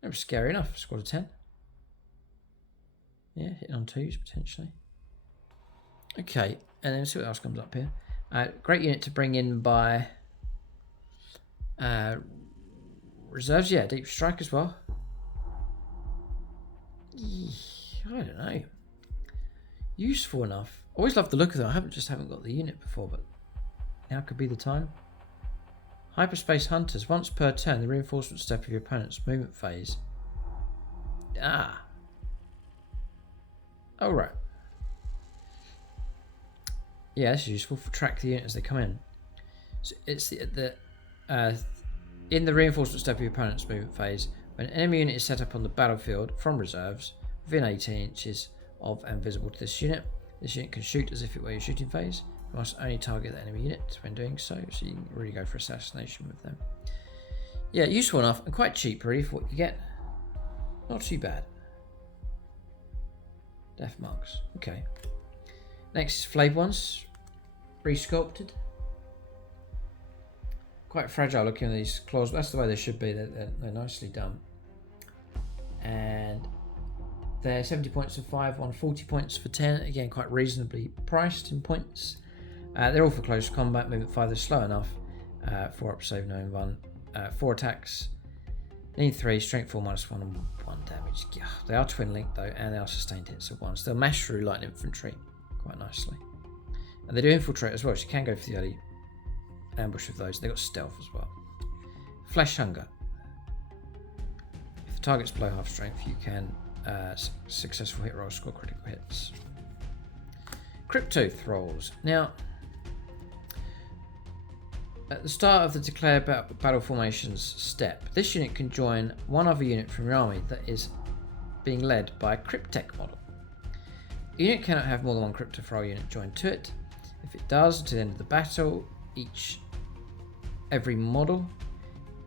Never scary enough, squad of 10. Yeah, hitting on 2s potentially. Okay, and then see what else comes up here. Great unit to bring in by reserves, yeah, Deep Strike as well. I don't know. Useful enough. Always love the look of them. I haven't got the unit before, but now could be the time. Hyperspace Hunters. Once per turn, the reinforcement step of your opponent's movement phase. Alright. Yeah, this is useful for track the unit as they come in. So it's in the reinforcement step of your opponent's movement phase, when an enemy unit is set up on the battlefield from reserves within 18 inches of and visible to this unit can shoot as if it were your shooting phase. You must only target the enemy unit when doing so you can really go for assassination with them. Yeah, useful enough and quite cheap really for what you get. Not too bad. Death Marks. Okay. Next is Flayed ones. Resculpted. Quite fragile looking on these claws, but that's the way they should be. They're nicely done. And they're 70 points for 5, 140 points for 10. Again, quite reasonably priced in points. They're all for close combat. Movement 5, they're slow enough. 4 up, save, no in 1. 4 attacks. Need 3, strength 4, -1 and 1 damage. Yeah, they are twin linked though, and they are sustained hits of 1. So they'll mash through light infantry quite nicely. And they do infiltrate as well, so you can go for the early ambush with those. They got stealth as well. Flesh Hunger. If the target's below half strength, you can successful hit roll, score critical hits. Cryptothralls. Now, at the start of the declare battle formations step, this unit can join one other unit from your army that is being led by a Cryptech model. The unit cannot have more than one Cryptothrall unit joined to it. If it does, until the end of the battle, every model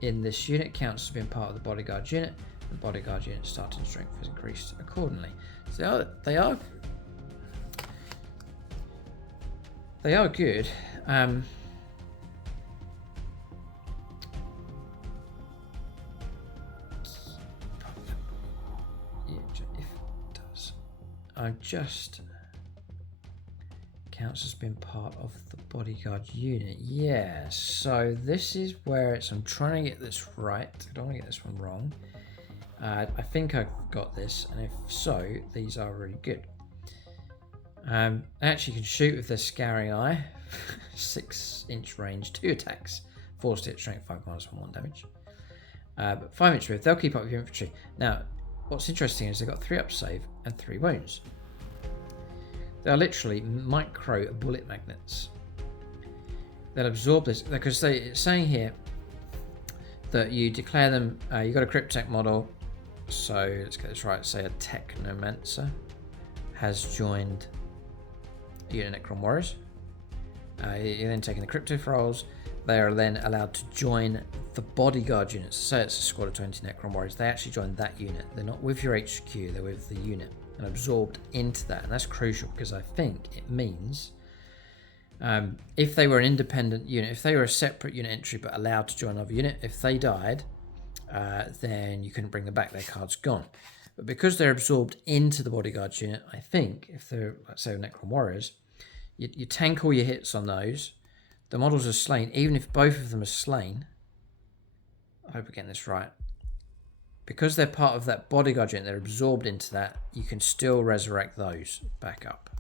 in this unit counts as being part of the bodyguard unit. The bodyguard unit's starting strength is increased accordingly. So they are good. Just counts as being part of the bodyguard unit. Yeah, so this is where I'm trying to get this right. I don't want to get this one wrong. I think I've got this, and if so, these are really good. Actually, can shoot with the Scouring Eye, 6-inch range, 2 attacks, 4 hit strength, 5 minus 1 damage. But 5-inch move, they'll keep up with your infantry. Now, what's interesting is they've got 3 up save and 3 wounds. They are literally micro bullet magnets. They'll absorb this because it's saying here that you declare them. You've got a Cryptech model, so let's get this right. Say a Technomancer has joined the unit Necron Warriors. You're then taking the Cryptothralls. They are then allowed to join the bodyguard units. Say it's a squad of 20 Necron Warriors. They actually join that unit. They're not with your HQ. They're with the unit and absorbed into that. And that's crucial because I think it means if they were an independent unit, if they were a separate unit entry but allowed to join another unit, if they died, then you couldn't bring them back. Their card's gone. But because they're absorbed into the bodyguard unit, I think if they're, let's say, Necron Warriors, you tank all your hits on those. The models are slain, even if both of them are slain. I hope we're getting this right. Because they're part of that bodyguard unit, they're absorbed into that, you can still resurrect those back up.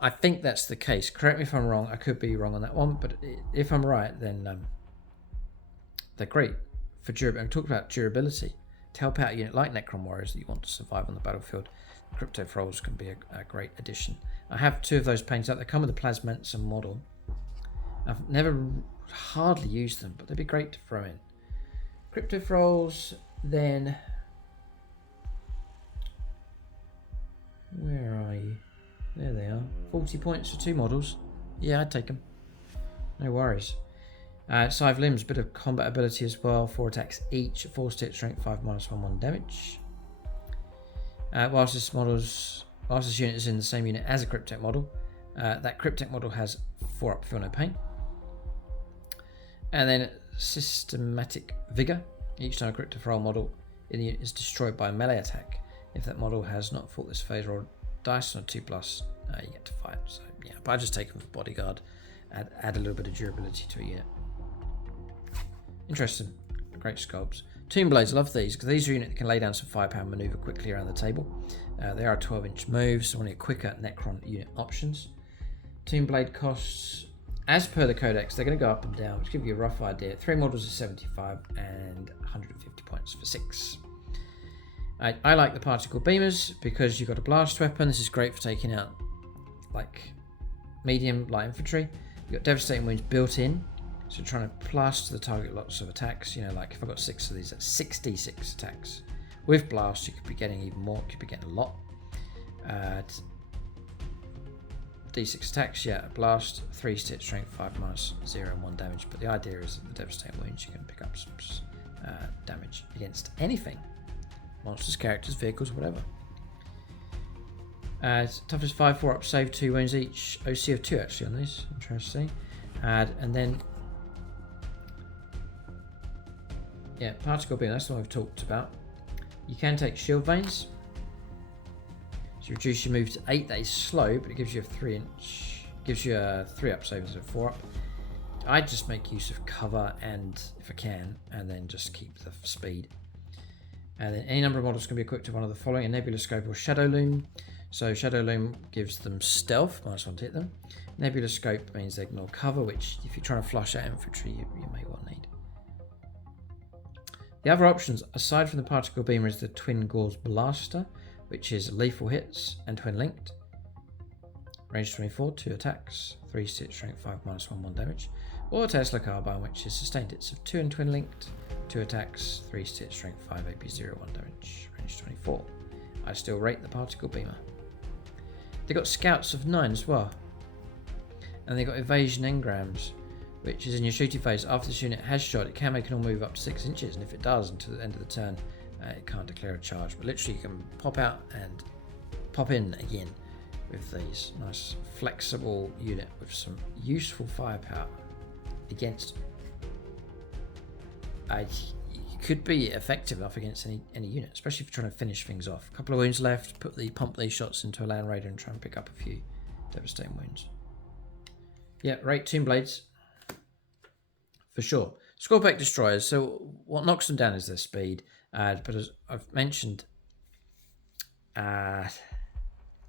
I think that's the case. Correct me if I'm wrong. I could be wrong on that one, but if I'm right, then they're great for durability. I'm talking about durability. To help out a unit like Necron Warriors that you want to survive on the battlefield, Cryptothralls can be a great addition. I have 2 of those painted up. They come with a Plasmancers model. I've never hardly used them, but they'd be great to throw in. Cryptothralls, then. Where are you? There they are. 40 points for 2 models. Yeah, I'd take them. No worries. Scythe Limbs, bit of combat ability as well. 4 attacks each. 4 hit strength, 5 minus 1 damage. Whilst this unit is in the same unit as a Cryptech model, that Cryptech model has 4 up, feel no pain. And then Systematic Vigor. Each time a Cryptothrall model in the unit is destroyed by a melee attack, if that model has not fought this phase, roll dice on a 2+, you get to fight. So yeah, but I just take them for bodyguard, add a little bit of durability to a unit. Interesting, great sculpts. Tomb Blades, I love these because these are a unit that can lay down some firepower and maneuver quickly around the table. They are 12-inch moves, so one of your quicker Necron unit options. Tomb Blade costs, as per the Codex, they're going to go up and down, which give you a rough idea. 3 models is 75 and 150 points for 6. I like the particle beamers because you've got a blast weapon. This is great for taking out like medium light infantry. You've got devastating wounds built in, so you're trying to plaster the target lots of attacks. You know, like if I've got 6 of these, that's 66 attacks. With blast, you could be getting even more. You could be getting a lot. D6 attacks, yeah, blast, 3 hit strength, 5 minus 0 and 1 damage. But the idea is that the devastating wounds, you can pick up some damage against anything. Monsters, characters, vehicles, whatever. Toughness 5, 4 up, save, 2 wounds each. OC of 2 actually on this, interesting. And then, yeah, particle beam, that's the one we've talked about. You can take shield veins. So you reduce your move to 8, that is slow, but it gives you a 3-inch, gives you a 3 up save instead of 4 up. I just make use of cover and, if I can, and then just keep the speed. And then any number of models can be equipped with one of the following: a Nebula Scope or Shadow Loom. So Shadow Loom gives them stealth, minus 1 to hit them. Nebula Scope means they ignore cover, which if you're trying to flush out infantry, you may well need. The other options, aside from the particle beamer, is the Twin Gauze Blaster, which is lethal hits and twin linked. Range 24, 2 attacks, 3 stitch, strength 5, -1 damage. Or Tesla Carbine, which is sustained hits of 2 and twin linked, 2 attacks, 3 stitch, strength 5, AP 0, 1 damage. Range 24. I still rate the particle beamer. They got scouts of 9 as well. And they got evasion engrams, which is in your shooting phase. After this unit has shot, it can make an all move up to 6 inches, and if it does until the end of the turn, it can't declare a charge. But literally, you can pop out and pop in again with these. Nice flexible unit with some useful firepower against. You could be effective enough against any unit, especially if you're trying to finish things off. A couple of wounds left. Pump these shots into a land raider and try and pick up a few devastating wounds. Yeah, rate Tomb Blades for sure. Scorpec destroyers. So what knocks them down is their speed. But as I've mentioned,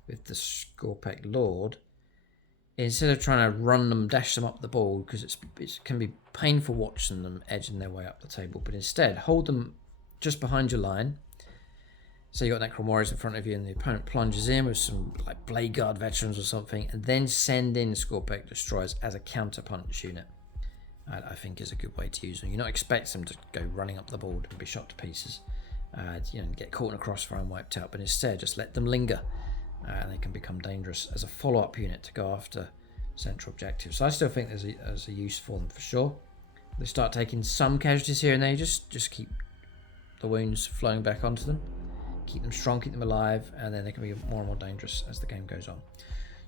with the Scorpec Lord, instead of trying to run them, dash them up the board, because it can be painful watching them edging their way up the table, but instead hold them just behind your line. So you got Necron Warriors in front of you, and the opponent plunges in with some like Blade Guard veterans or something, and then send in Scorpec Destroyers as a counterpunch unit. I think is a good way to use them. You're not expecting them to go running up the board and be shot to pieces, get caught in a crossfire and wiped out, but instead just let them linger, and they can become dangerous as a follow-up unit to go after central objectives. So I still think there's a use for them for sure. They start taking some casualties here and there. Just keep the wounds flowing back onto them, keep them strong, keep them alive, and then they can be more and more dangerous as the game goes on.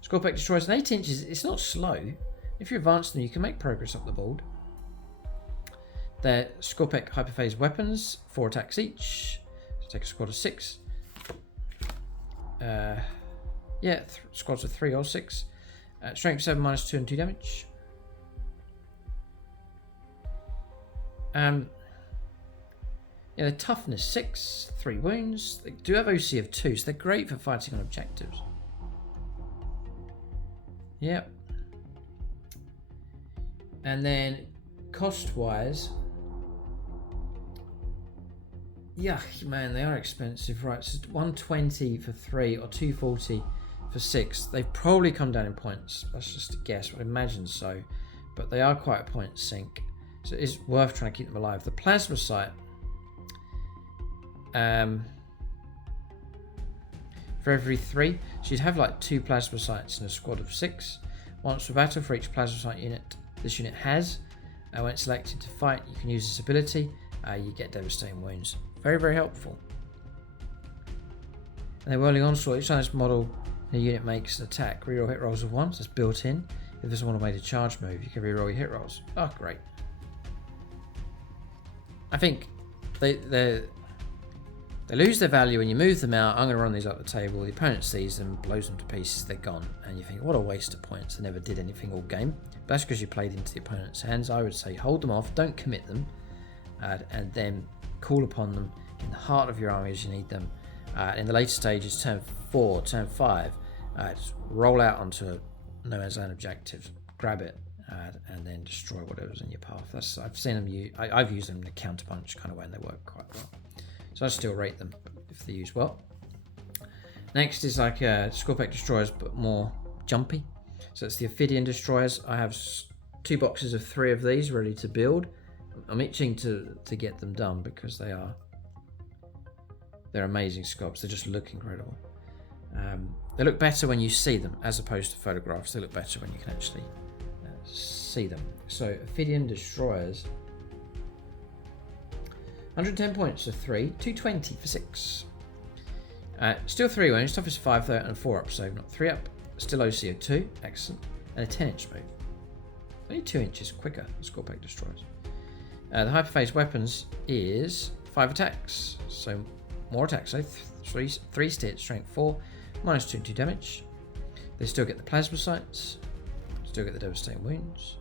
Scorpec Destroyers, an 8 inches. It's not slow. If you advance them, you can make progress up the board. They're Scorpec Hyperphase weapons, 4 attacks each. So take a squad of 6. Squads of 3 or 6. Strength 7, -2 and 2 damage. The toughness 6, 3 wounds. They do have OC of 2, so they're great for fighting on objectives. Yep. And then cost-wise, man, they are expensive, right? So 120 for 3 or 240 for 6. They've probably come down in points. That's just a guess. I imagine so, but they are quite a point sink. So it is worth trying to keep them alive. The plasma sight, for every 3, so you'd have like 2 plasma sights in a squad of 6. Once per battle for each plasma sight unit this unit has. When it's selected to fight, you can use this ability. You get devastating wounds. Very, very helpful. And then Whirling Onslaught. Each time this model in a unit makes an attack, reroll hit rolls of 1. So that's built in. If this model made a charge move, you can reroll your hit rolls. Oh, great. I think they lose their value when you move them out. I'm going to run these up the table. The opponent sees them, blows them to pieces, they're gone. And you think, what a waste of points. They never did anything all game. But that's because you played into the opponent's hands. I would say hold them off, don't commit them, and then call upon them in the heart of your army as you need them. In the later stages, turn 4, turn 5, just roll out onto no man's land objective, grab it, and then destroy whatever's in your path. I've seen them I've used them in a counterpunch kind of way, and they work quite well. So I still rate them if they use well. Next is like Scorpec Destroyers, but more jumpy. So it's the Ophidian Destroyers. I have 2 boxes of 3 of these ready to build. I'm itching to get them done because they're amazing sculpts. They just look incredible. They look better when you see them as opposed to photographs. They look better when you can actually see them. So Ophidian Destroyers. 110 points for 3, 220 for 6. Still 3 wounds, toughest 5 though, and 4 up, so not 3 up. Still OC of 2, excellent, and a 10-inch move. Only 2 inches quicker than Scorpec Destroyers. The Hyperphase weapons is 5 attacks, so more attacks, so 3 stitch, strength 4, -2 and 2 damage. They still get the plasma sights, still get the devastating wounds.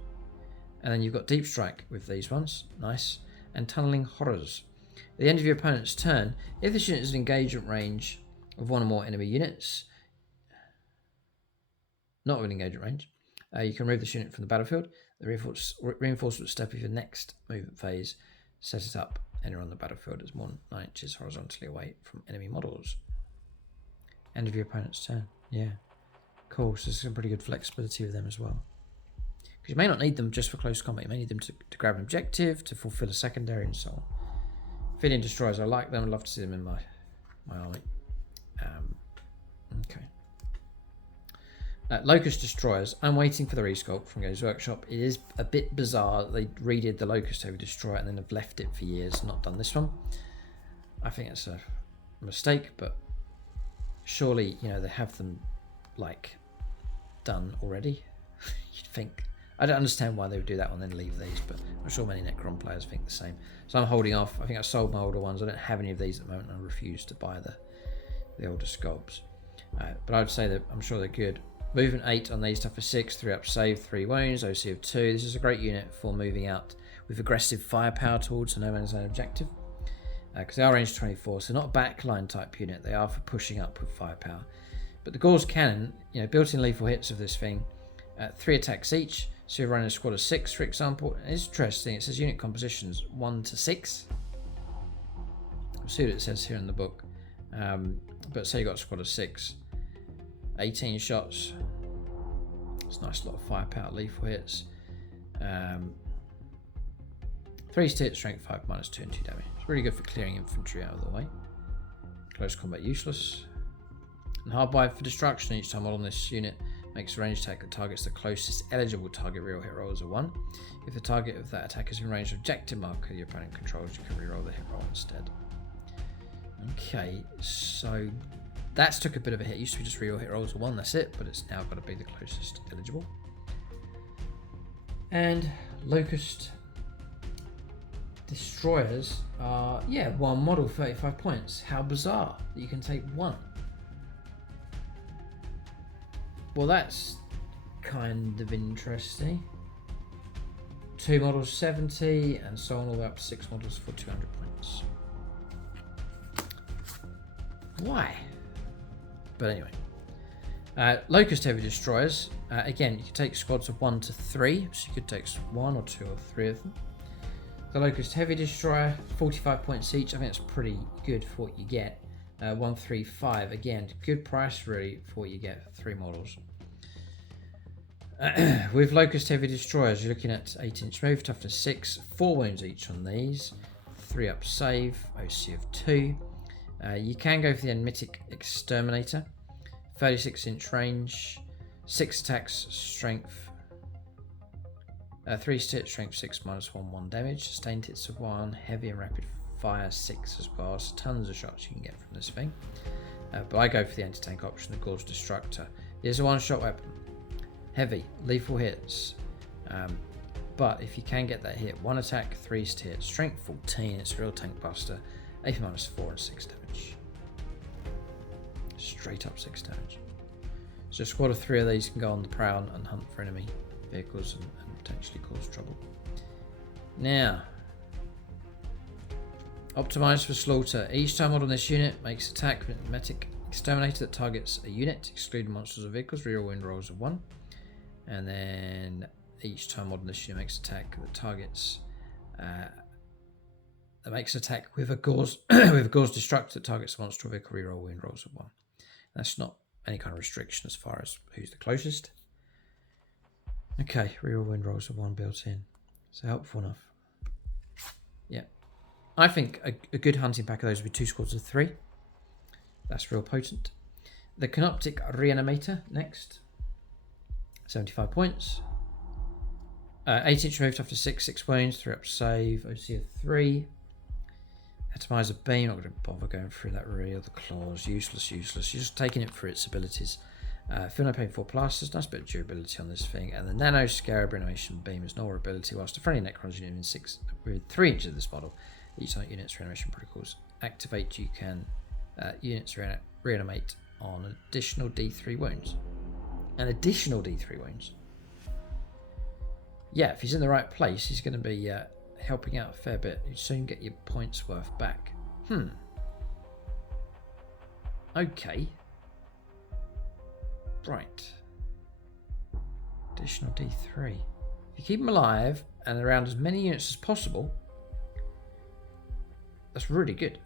And then you've got Deep Strike with these ones, nice. And Tunneling Horrors. At the end of your opponent's turn, if this unit is in engagement range of 1 or more enemy units, not within engagement range, you can remove this unit from the battlefield. The reinforcement step of your next movement phase, set it up anywhere on the battlefield as more than 9 inches horizontally away from enemy models. End of your opponent's turn. Yeah. Cool, so there's some pretty good flexibility with them as well. Because you may not need them just for close combat. You may need them to grab an objective, to fulfill a secondary, and so on. Amphibian destroyers, I like them. I'd love to see them in my army. Okay. Locust destroyers. I'm waiting for the resculpt from Games Workshop. It is a bit bizarre. They redid the Locust Heavy Destroyer and then have left it for years, not done this one. I think it's a mistake, but surely, you know, they have them like done already. You'd think. I don't understand why they would do that one and then leave these, but I'm sure many Necron players think the same. So I'm holding off. I think I sold my older ones. I don't have any of these at the moment. I refuse to buy the older sculpts. But I would say that I'm sure they're good. Movement 8 on these stuff for 6, 3 up save, 3 wounds, OC of 2. This is a great unit for moving out with aggressive firepower towards a no man's land objective. Because they are range 24, so not a backline type unit. They are for pushing up with firepower. But the Gauss cannon, you know, built-in lethal hits of this thing, 3 attacks each. So you're running a squad of 6, for example. And it's interesting. It says unit compositions 1 to 6. We'll see what it says here in the book. But say you got a squad of 6, 18 shots. It's a nice lot of firepower, lethal hits. 3 to hit, strength 5, minus 2 and 2 damage. It's really good for clearing infantry out of the way. Close combat useless. And hardwired for destruction. Each time on this unit makes a ranged attack that targets the closest eligible target. Reroll hit roll as a 1. If the target of that attack is in range of objective marker your opponent controls, you can reroll the hit roll instead. Okay, so that's took a bit of a hit. It used to be just reroll hit roll as a 1, that's it, but it's now got to be the closest eligible. And Locust destroyers are, yeah, 1 model, 35 points. How bizarre that you can take 1. Well, that's kind of interesting. 2 models 70 and so on all the way up to 6 models for 200 points. Why? But anyway. Locust Heavy Destroyers. Again, you can take squads of 1 to 3. So you could take 1 or 2 or 3 of them. The Locust Heavy Destroyer, 45 points each. I think that's pretty good for what you get. 135. Again, good price really for what you get. 3 models. With Locust Heavy Destroyers, you're looking at 8-inch move, toughness 6, 4 wounds each on these, 3 up save, OC of 2. You can go for the Mythic Exterminator, 36-inch range, 6 attacks, strength, 3 hit, strength 6, minus 1 damage, sustained hits of 1, heavy and rapid fire 6 as well, so tons of shots you can get from this thing. But I go for the anti-tank option, the Gauss Destructor. It is a one-shot weapon. Heavy, lethal hits, but if you can get that hit, 1 attack, 3 hit, strength 14, it's a real tank buster, AP minus 4 and 6 damage. Straight up 6 damage. So a squad of 3 of these can go on the prowl and hunt for enemy vehicles and potentially cause trouble. Now, optimized for slaughter. Each time mod on this unit makes attack with Mythic Exterminator that targets a unit, excluding monsters or vehicles, reroll wind rolls of 1. And then each time mod on this unit makes attack that targets with a Gauss with a Gauss Destructor that targets a monster or vehicle, reroll wind rolls of 1. That's not any kind of restriction as far as who's the closest. Okay, reroll wind rolls of 1 built in. So helpful enough. Yeah. I think a good hunting pack of those would be 2 squads of 3. That's real potent. The Canoptic Reanimator next. 75 points. 8-inch move after 6 wounds, 3 up save, OC of 3. Atomizer Beam, not going to bother going through that really. The claws, useless. You're just taking it for its abilities. Feel no pain 4 plasters, nice bit of durability on this thing. And the Nano Scarab Reanimation Beam is null ability, whilst a friendly Necrons unit with 3 inches of this model. Each time unit's reanimation protocols activate, you can units reanimate on additional D3 wounds. An additional D3 wounds. Yeah, if he's in the right place, he's going to be helping out a fair bit. You soon get your points worth back. Okay. Right. Additional D3. If you keep him alive and around as many units as possible, that's really good.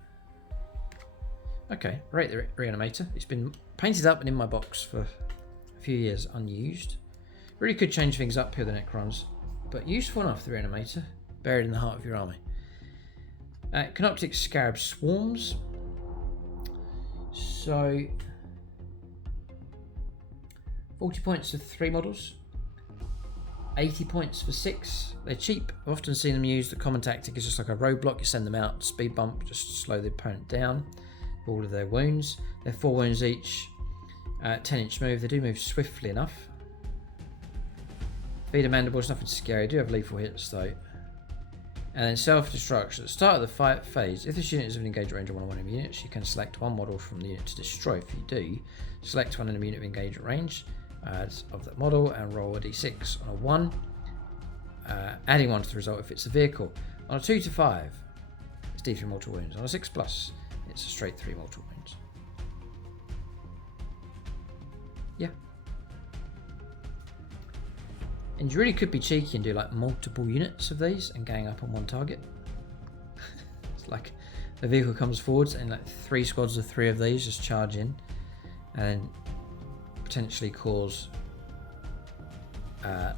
Okay, rate the Reanimator. It's been painted up and in my box for a few years unused. Really could change things up here, the Necrons, but useful enough, the Reanimator, buried in the heart of your army. Canoptic Scarab Swarms. So 40 points for 3 models, 80 points for 6. They're cheap. I've often seen them used. The common tactic is just like a roadblock. You send them out, speed bump, just to slow the opponent down for all of their wounds. They're 4 wounds each, 10-inch move. They do move swiftly enough. Feeder mandibles, nothing scary. They do have lethal hits though. And then self-destruction. At the start of the fight phase, if this unit is within engagement range of one of one enemy units, you can select one model from the unit to destroy. If you do, select one enemy unit of engagement range of that model and roll a d6 on a 1, adding 1 to the result if it's a vehicle. On a 2 to 5, it's d3 mortal wounds. On a 6+, it's a straight 3 mortal wounds. Yeah. And you really could be cheeky and do like multiple units of these and gang up on one target. It's like the vehicle comes forwards and like 3 squads of 3 of these just charge in and potentially cause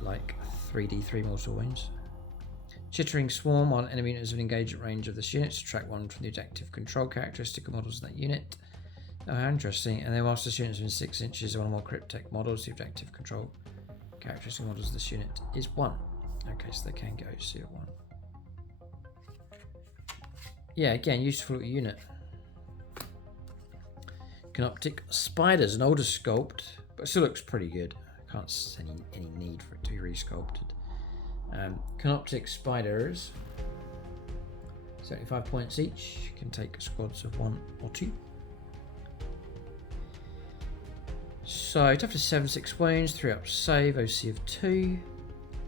like 3d3 mortal wounds. Chittering Swarm on enemy units of engagement range of this unit. Subtract 1 from the objective control characteristic of models in that unit. Oh, how interesting. And then whilst this unit is within 6 inches of one or more Cryptech models, the objective control characteristic models of this unit is 1. Okay, so they can go C at 1. Yeah, again, useful unit. Canoptic Spiders, an older sculpt, but it still looks pretty good. I can't see any need for it to be resculpted. Canoptic Spiders, 75 points each. You can take squads of 1 or 2. So toughness 7, 6 wounds, 3 up save, OC of 2.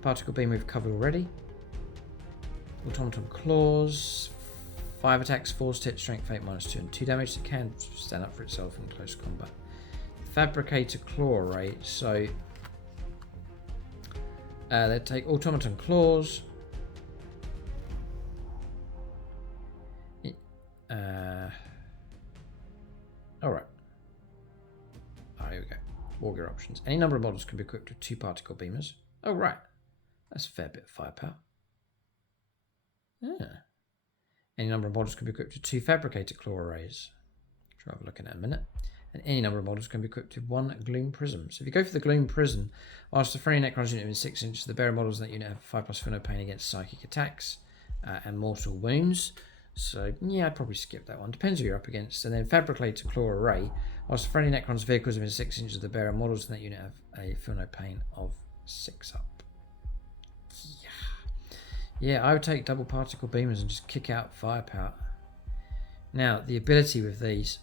Particle beam we've covered already. Automaton Claws, 5 attacks, force hit, strength 8, -2 and 2 damage. It can stand up for itself in close combat. Fabricator Claw Array, so they take Automaton Claws. Alright. Here we go. War gear options. Any number of models can be equipped with 2 particle beamers. Oh, right. That's a fair bit of firepower. Yeah. Any number of models can be equipped with 2 fabricator claw arrays. Which I'll have a look at in a minute. And any number of models can be equipped with 1 gloom prism. So if you go for the gloom prism, whilst the friendly Necrons unit within 6 inches, the bearer models in that unit have 5+ for no pain against psychic attacks and mortal wounds. So yeah, I'd probably skip that one. Depends who you're up against. And then Fabricator Claw Array. Whilst the friendly Necrons vehicles within 6 inches of the bearer models in that unit have a feel no pain of 6 up. Yeah, I would take double particle beamers and just kick out firepower. Now, the ability with these.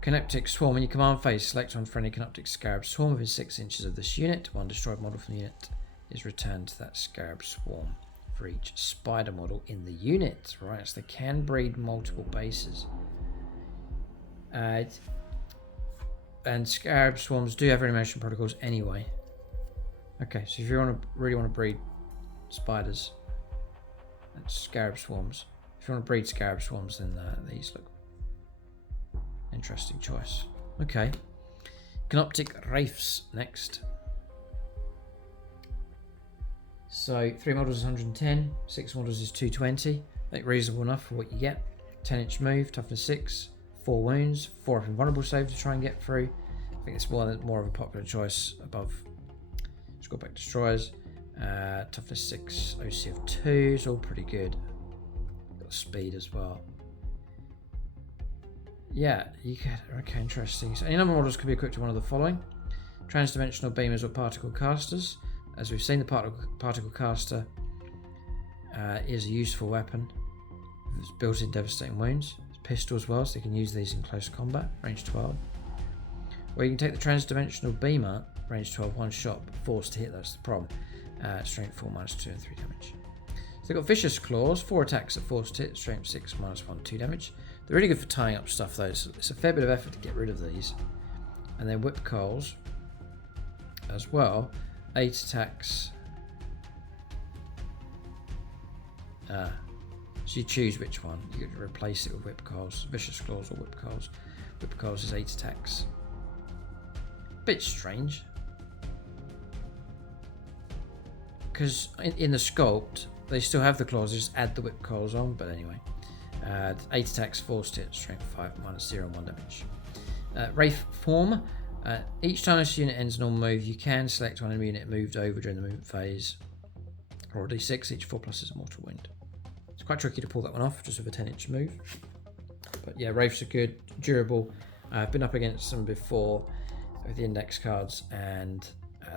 Canoptic Swarm. When you command phase, select one friendly Canoptic Scarab Swarm within 6 inches of this unit. 1 destroyed model from the unit is returned to that Scarab Swarm for each spider model in the unit. Right, so they can breed multiple bases. And Scarab Swarms do have reanimation protocols anyway. Okay, so if you really want to breed spiders and Scarab Swarms, if you want to breed Scarab Swarms, then these look interesting choice. Okay, Canoptic Wraiths next. So 3 models is 110, 6 models is 220. I think reasonable enough for what you get. 10-inch move, toughness 6, 4 wounds, 4 up invulnerable save to try and get through. I think it's more of a popular choice above Scorpic Destroyers. Toughness 6, OC of 2, it's all pretty good. Got speed as well. Yeah, you get okay, interesting. So any number of models could be equipped with one of the following: transdimensional beamers or particle casters. As we've seen, the particle caster is a useful weapon. It's built-in devastating wounds. It's pistol as well, so you can use these in close combat, range 12. Or you can take the transdimensional beamer, range 12, 1 shot, but forced to hit, that's the problem. Strength 4, -2 and 3 damage. So they've got Vicious Claws, 4 attacks at forced hit, strength 6, -1, 2 damage. They're really good for tying up stuff though, so it's a fair bit of effort to get rid of these. And then Whip Coals as well, 8 attacks. So you choose which one. You could replace it with Whip Coals, Vicious Claws or Whip Coals. Whip Coals is 8 attacks. Bit strange. because in the sculpt, they still have the claws, they just add the whip coils on, but anyway. 8 attacks, forced hit, strength 5, -0 and 1 damage. Wraith form. Each time this unit ends a normal move, you can select one enemy unit moved over during the movement phase. Roll a d6, each 4+ is a mortal wound. It's quite tricky to pull that one off, just with a 10-inch move. But yeah, Wraiths are good, durable. I've been up against them before with the index cards, and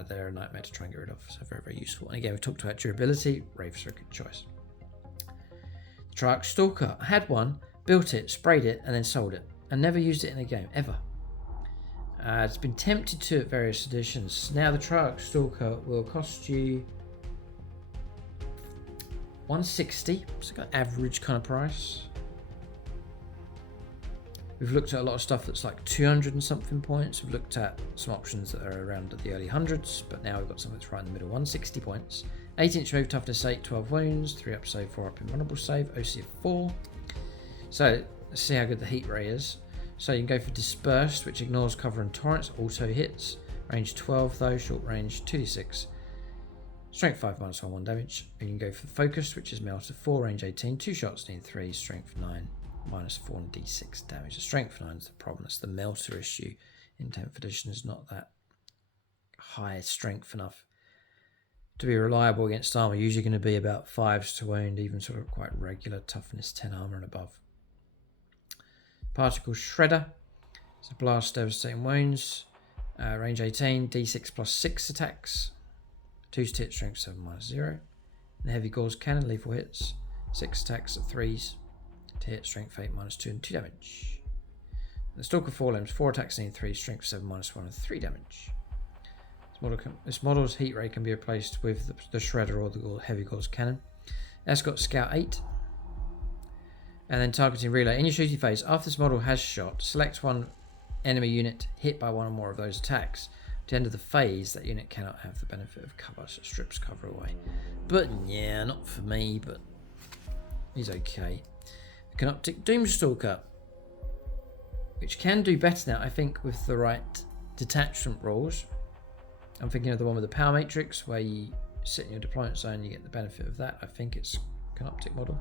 they're a nightmare to try and get rid of, so very, very useful. And again, we've talked about durability, Wraiths are a good choice. The Triarch Stalker. I had one, built it, sprayed it, and then sold it. And never used it in a game, ever. It's been tempted to at various editions. Now the Triarch Stalker will cost you 160, it's like an average kind of price. We've looked at a lot of stuff that's like 200 and something points. We've looked at some options that are around the early hundreds, but now we've got something that's right in the middle. 160 points. 8-inch move, toughness 8, 12 wounds, 3 up save, 4 up invulnerable save, OC of 4. So let's see how good the heat ray is. So you can go for Dispersed, which ignores cover and torrents, auto hits. Range 12 though, short range, 2d6. Strength 5, -1, 1 damage. You can go for Focused, which is melt of 4, range 18, 2 shots, need 3, strength 9, -4 and d6 damage. The strength 9 is the problem. That's the melter issue in 10th edition, is not that high strength enough to be reliable against armor. Usually going to be about 5s to wound, even sort of quite regular toughness 10 armor and above. Particle Shredder. It's a blast, devastating wounds. Range 18, d6 +6 attacks. 2 to hit, strength 7, -0. And the Heavy Gauze Cannon, lethal hits. 6 attacks at 3s. To hit, strength 8, -2 and 2 damage. And the Stalker 4 limbs, 4 attacks and 3, strength 7, -1 and 3 damage. This model's heat ray can be replaced with the Shredder or the Heavy Gauze Cannon. That's got Scout 8. And then targeting relay. In your shooting phase, after this model has shot, select one enemy unit hit by one or more of those attacks. At the end of the phase, that unit cannot have the benefit of cover, so it strips cover away. But yeah, not for me, but he's okay. The Canoptic Doomstalker, which can do better now, I think, with the right detachment rules. I'm thinking of the one with the Power Matrix, where you sit in your deployment zone, you get the benefit of that. I think it's Canoptic model,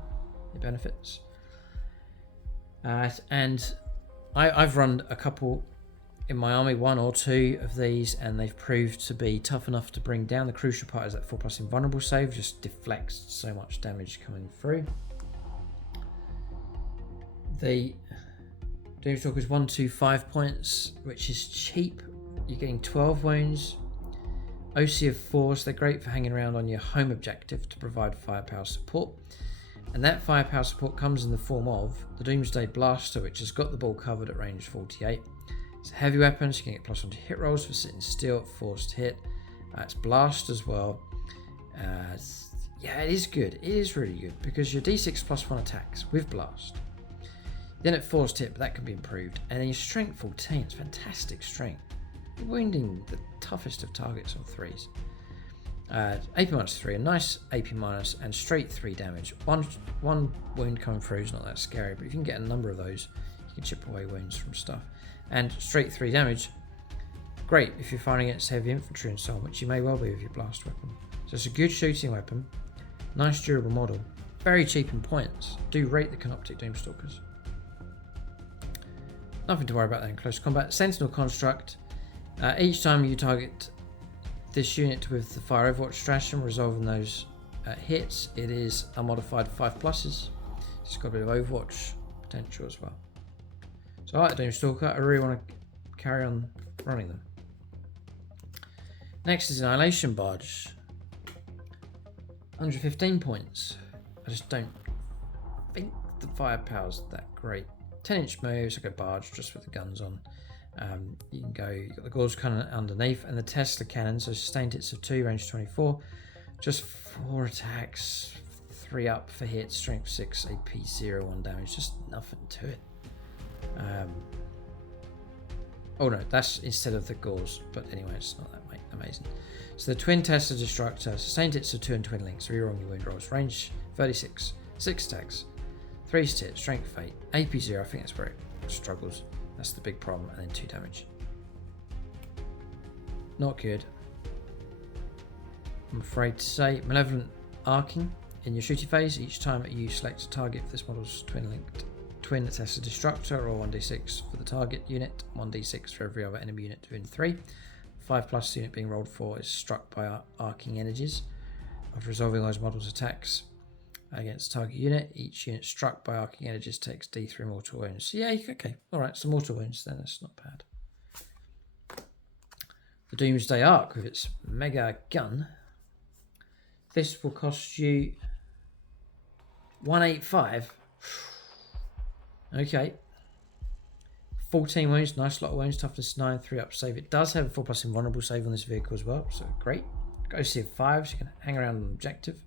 it benefits. And I've run a couple in my army, 1 or 2 of these, and they've proved to be tough enough to bring down. The crucial part is that 4+ invulnerable save just deflects so much damage coming through. The Doomstalker is 1, 2, 5 points, which is cheap. You're getting 12 wounds. OC of 4, so they're great for hanging around on your home objective to provide firepower support. And that firepower support comes in the form of the Doomsday Blaster, which has got the ball covered at range 48. It's a heavy weapon, so you can get +1 to hit rolls for sitting still at forced hit. It's blast as well. Yeah, it is good. It is really good because your d6 +1 attacks with blast. Then at forced hit, but that can be improved. And then your strength 14, it's fantastic strength. You're wounding the toughest of targets on 3s. AP -3, a nice AP minus, and straight 3 damage. One wound coming through is not that scary, but if you can get a number of those, you can chip away wounds from stuff. And straight 3 damage, great if you're fighting against heavy infantry and so on, which you may well be with your blast weapon. So it's a good shooting weapon, nice durable model, very cheap in points. Do rate the Canoptic Doomstalkers. Nothing to worry about there in close combat. Sentinel Construct. Each time you target this unit with the Fire Overwatch stratagem, resolving those hits, it is a modified 5+. It's got a bit of Overwatch potential as well. So I like the Doomstalker. I really want to carry on running them. Next is Annihilation Barge. 115 points. I just don't think the firepower's that great. 10-inch moves, I go Barge just with the guns on. You can go, you've got the Gauze Cannon underneath and the Tesla Cannon, so sustained hits of 2, range 24. Just 4 attacks, 3 up for hits, strength 6, AP 0, 1 damage, just nothing to it. Oh no, that's instead of the Gauze, but anyway, it's not that amazing. So the Twin Tesla Destructor, sustained hits of 2 and twin links, reroll your wound rolls, range 36, 6 attacks, 3 hits, strength 8, AP 0, I think that's where it struggles. That's the big problem, and then 2 damage. Not good. I'm afraid to say. Malevolent Arcing. In your shooting phase, each time you select a target for this model's twin Tesla Destructor, or 1d6 for the target unit, 1d6 for every other enemy unit within 3. 5+ unit being rolled for is struck by arcing energies. After resolving those models' attacks against target unit, each unit struck by arcing energies takes d3 mortal wounds. So yeah, okay, alright, so mortal wounds then, that's not bad. The Doomsday Arc with its mega gun. This will cost you 185. Okay. 14 wounds, nice lot of wounds, toughness 9, 3 up save. It does have a 4+ invulnerable save on this vehicle as well, so great. Go Civ 5, so you can hang around on objective.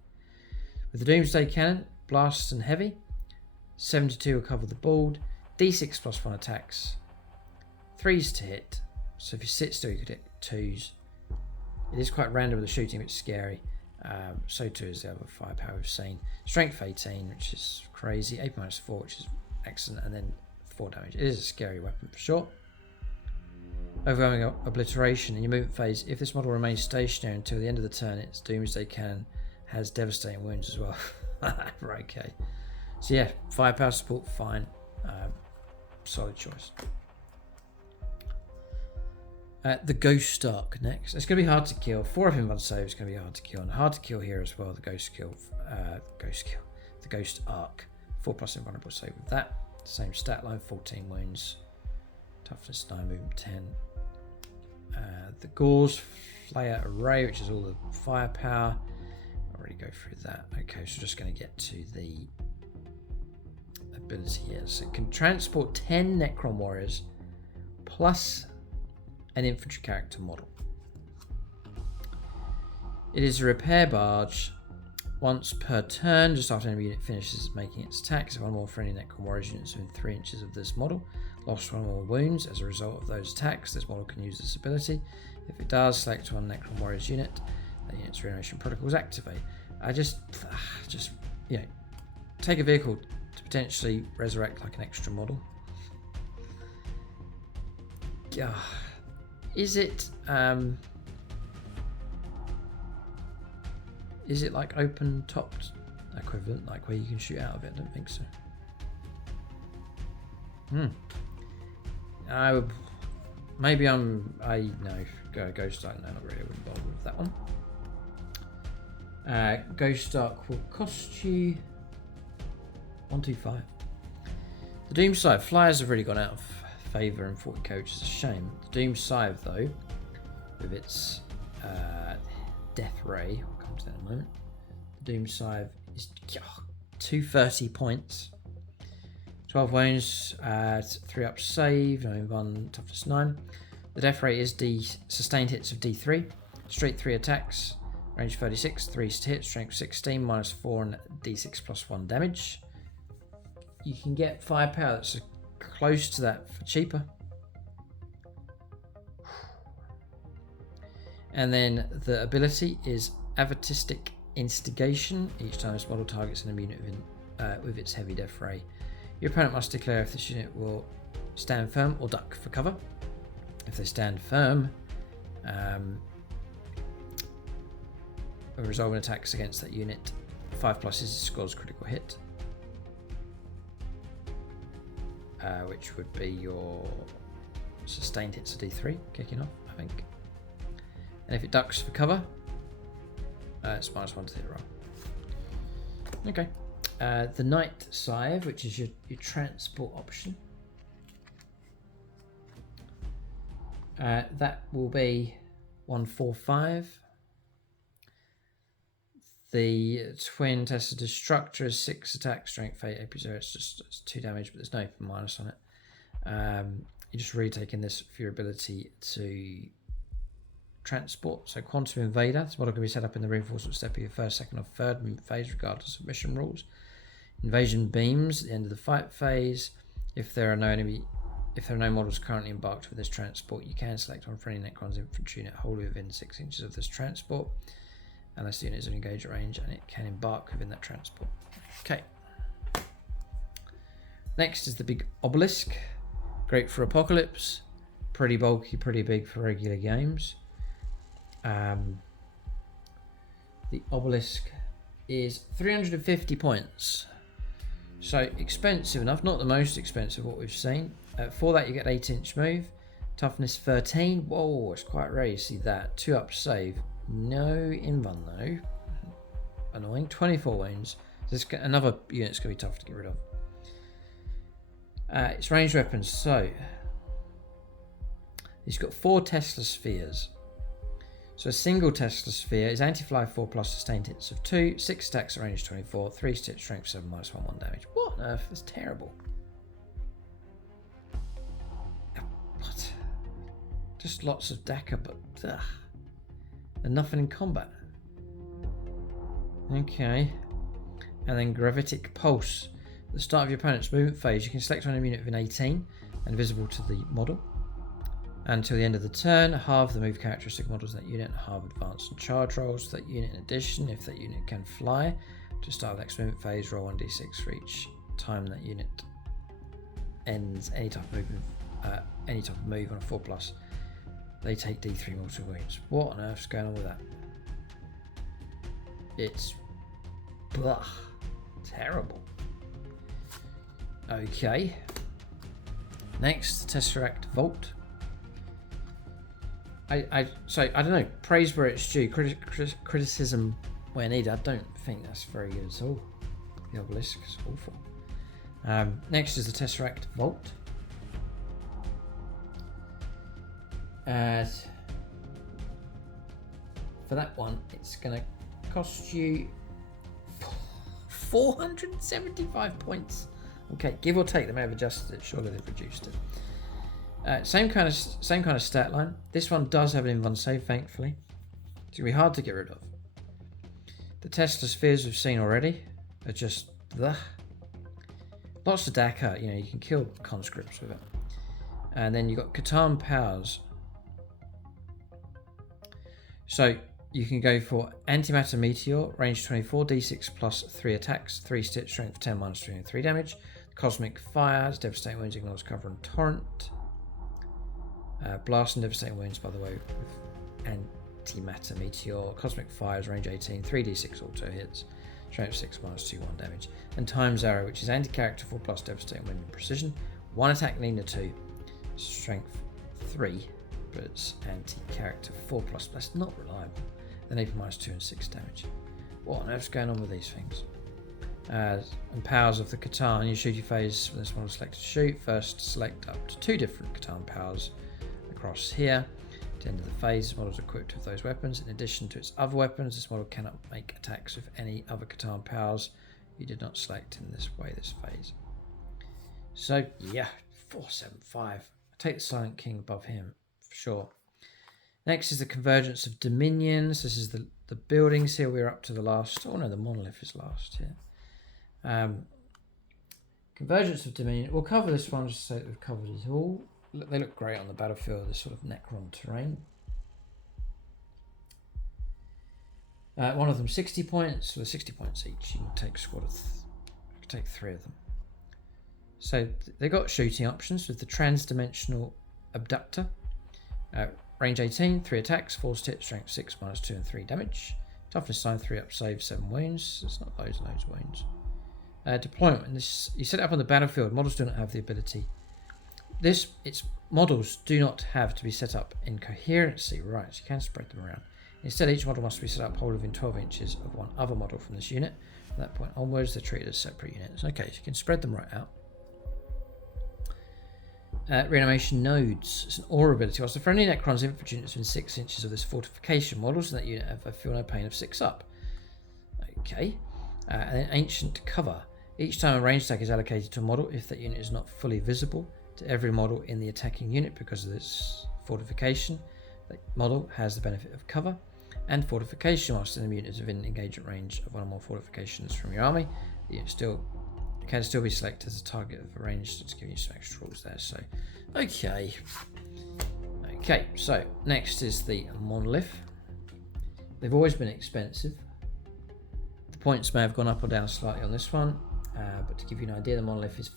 With the Doomsday Cannon, blasts and heavy. 72 will cover the board. D6 +1 attacks. 3s to hit. So if you sit still, you could hit 2s. It is quite random with the shooting, it's scary. So too is the other firepower we've seen. Strength 18, which is crazy. AP -4, which is excellent, and then 4 damage. It is a scary weapon for sure. Overwhelming obliteration. In your movement phase, if this model remains stationary until the end of the turn, its Doomsday Cannon has devastating wounds as well. Right, okay. So yeah, firepower support, fine. Solid choice. The Ghost Arc next. It's going to be hard to kill. 4 of him on save is going to be hard to kill, and hard to kill here as well. The Ghost Arc. 4+ invulnerable save with that. Same stat line, 14 wounds, toughness 9, movement 10. The Gauze Flayer Array, which is all the firepower. I'll already go through that. Okay, so just going to get to the ability here. So it can transport 10 Necron Warriors plus an infantry character model. It is a repair barge. Once per turn, just after any unit finishes making its attacks, if one more friendly Necron Warriors units within 3 inches of this model lost 1 more wounds as a result of those attacks, this model can use this ability. If it does, select 1 Necron Warriors unit, that unit's regeneration protocols activate. I just you know, take a vehicle to potentially resurrect like an extra model. Is it like open topped equivalent, like where you can shoot out of it? I don't think so. Maybe Ghost Arc, no, not really, I wouldn't bother with that one. Ghost Arc will cost you 125. The Doom Scythe, flyers have really gone out of favour in 40k, which is a shame. The Doom Scythe though, with its Death Ray, we'll come to that in a moment. The Doom Scythe is 230 points. 12 wounds, 3 up save, 1 toughness 9. The death rate is sustained hits of D3, straight 3 attacks, range 36, 3s to hit, strength 16, -4 and D6 +1 damage. You can get firepower that's close to that for cheaper. And then the ability is Avatistic Instigation. Each time this model targets an enemy unit with its heavy death ray, your opponent must declare if this unit will stand firm or duck for cover. If they stand firm, resolving attacks against that unit, 5+ scores critical hit, which would be your sustained hits of D3 kicking off, I think. And if it ducks for cover, it's -1 to hit roll. Okay. The Night Scythe, which is your transport option. That will be 145. The Twin Tesla Destructor is 6 attack, strength 8, AP0. It's 2 damage, but there's no minus on it. You're just retaking this for your ability to transport. So Quantum Invader, this model can be set up in the reinforcement step of your first, second, or third phase, regardless of mission rules. Invasion Beams at the end of the fight phase. If there are no models currently embarked with this transport, you can select one friendly Necrons infantry unit wholly within 6 inches of this transport, unless the unit is in engage range, and it can embark within that transport. Okay. Next is the big Obelisk. Great for Apocalypse. Pretty bulky, pretty big for regular games. The obelisk is 350 points. So expensive enough, not the most expensive what we've seen. For that you get 8-inch move, toughness 13. Whoa, it's quite rare you see that. 2 up save, no invuln though. Annoying. 24 wounds. Another unit's going to be tough to get rid of. It's ranged weapons, so he's got 4 Tesla spheres. So a single Tesla sphere is anti-fly 4 plus sustained hits of 2, 6 attacks at range 24, 3 stitch strength 7 minus 1 damage. What on earth? That's terrible. What? Just lots of Dakar, but and nothing in combat. Okay. And then Gravitic Pulse. At the start of your opponent's movement phase, you can select one unit within 18 and visible to the model. Until the end of the turn, halve the move characteristic models in that unit, halve advance and charge rolls for that unit. In addition, if that unit can fly, to start the next movement phase, roll 1d6 for each time that unit ends any type of move on a 4+. They take d3 mortal wounds. What on earth's going on with that? It's terrible. Okay. Next, the Tesseract Vault. I don't know. Praise where it's due. Criticism where needed. I don't think that's very good at all. The obelisk is awful. Next is the Tesseract Vault. For that one, it's going to cost you 475 points. Okay, give or take. They may have adjusted it. Surely they've reduced it. Same kind of stat line. This one does have an invuln save, thankfully. It's gonna be hard to get rid of. The Tesla spheres we've seen already are just lots of Dakar. You know, you can kill conscripts with it. And then you've got C'tan powers. So you can go for Antimatter Meteor, range 24, d6 plus 3 attacks, 3 stitch strength 10 minus 3 and 3 damage. Cosmic Fires, devastating wounds, ignores cover and torrent. Blast and devastating wounds, by the way, with Antimatter Meteor. Cosmic Fires, range 18, 3d6 auto hits, strength 6 minus 2, 1 damage. And Time's Arrow, which is anti-character 4 plus devastating wound and precision. 1 attack, Nina 2, strength 3, but it's anti-character 4 plus. That's not reliable. Then 8 minus 2 and 6 damage. What on earth's going on with these things? And powers of the C'tan. You shoot your phase when this one is selected to shoot. First, select up to 2 different C'tan powers across here. At the end of the phase, this model is equipped with those weapons. In addition to its other weapons, this model cannot make attacks with any other C'tan powers you did not select in this phase. So, yeah, 475. I take the Silent King above him, for sure. Next is the Convergence of Dominions. This is the buildings here. We're up to the last. Oh no, the monolith is last here. Convergence of Dominion. We'll cover this one just so that we've covered it all. They look great on the battlefield, this sort of Necron terrain. One of them 60 points, with 60 points each. You can take a squad of take 3 of them. So they got shooting options with the Transdimensional Abductor. Range 18, 3 attacks, 4 stitch, strength 6, minus 2 and 3 damage. Toughness 9, 3 up, save, 7 wounds. It's not loads of wounds. Deployment. This, you set it up on the battlefield. Models do not have the ability. Its models do not have to be set up in coherency. Right, so you can spread them around. Instead, each model must be set up whole within 12 inches of one other model from this unit. From that point onwards, they're treated as separate units. Okay, so you can spread them right out. Reanimation Nodes. It's an aura ability. Whilst the friendly Necrons infantry units within 6 inches of this fortification, models in that unit have a feel no pain of 6 up. Okay. And then Ancient Cover. Each time a ranged attack is allocated to a model, if that unit is not fully visible to every model in the attacking unit because of this fortification, the model has the benefit of cover and fortification. Whilst enemy unit is within engagement range of one or more fortifications from your army, the unit can still be selected as a target of a range. It's giving you some extra rules there. So, okay. So next is the monolith. They've always been expensive. The points may have gone up or down slightly on this one, but to give you an idea, the monolith is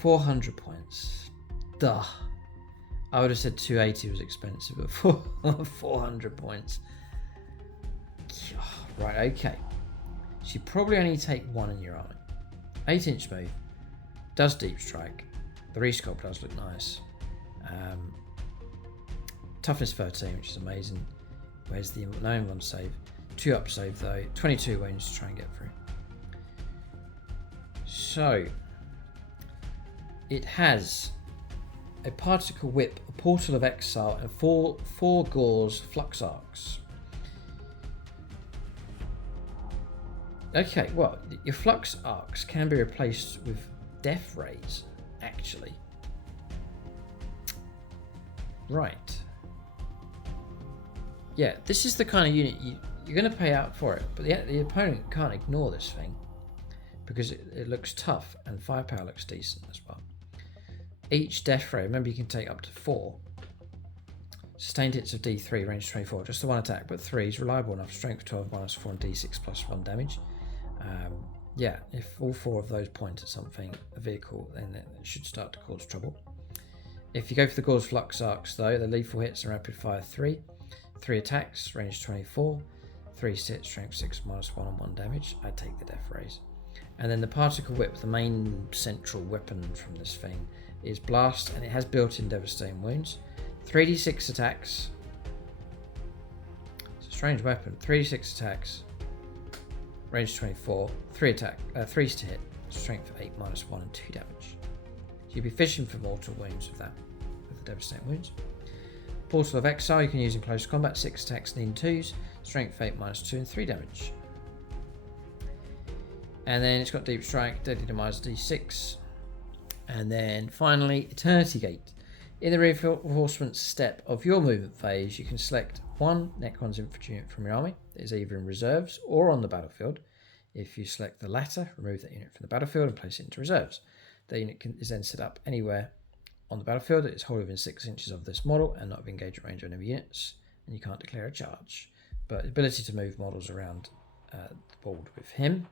400 points. I would have said 280 was expensive, but 400 points. Right, okay. So you probably only take 1 in your army. 8-inch move. Does deep strike. The resculpt does look nice. Toughness 13, which is amazing. Where's the 9-1 save? 2 up save though. 22 wounds to try and get through. So it has a particle whip, a portal of exile, and four gauze flux arcs. Okay, well, your flux arcs can be replaced with death rays, actually. Right. Yeah, this is the kind of unit you're going to pay out for it, but the opponent can't ignore this thing because it looks tough and firepower looks decent as well. Each death ray, remember you can take up to 4. Sustained hits of D3, range 24, just the 1 attack, but 3 is reliable enough. Strength 12, -4, and D6 +1 damage. Yeah, if all 4 of those point at something, a vehicle, then it should start to cause trouble. If you go for the gauze flux arcs though, the lethal hits and rapid fire 3. 3 attacks, range 24, 3 hits, strength 6, -1 and 1 damage. I take the death rays. And then the particle whip, the main central weapon from this thing, is blast, and it has built-in devastating wounds. 3d6 attacks. It's a strange weapon. 3d6 attacks, range 24, 3 to hit, strength 8, -1 and 2 damage. So you'd be fishing for mortal wounds with that, with the devastating wounds. Portal of Exile you can use in close combat, 6 attacks, lean 2s, strength 8, -2 and 3 damage. And then it's got Deep Strike, Deadly Demise D6. And then finally, Eternity Gate. In the reinforcement step of your movement phase, you can select 1 Necrons infantry unit from your army that is either in reserves or on the battlefield. If you select the latter, remove that unit from the battlefield and place it into reserves. The unit is then set up anywhere on the battlefield. It is wholly within 6 inches of this model and not of engagement range of enemy units, and you can't declare a charge. But the ability to move models around the board with him.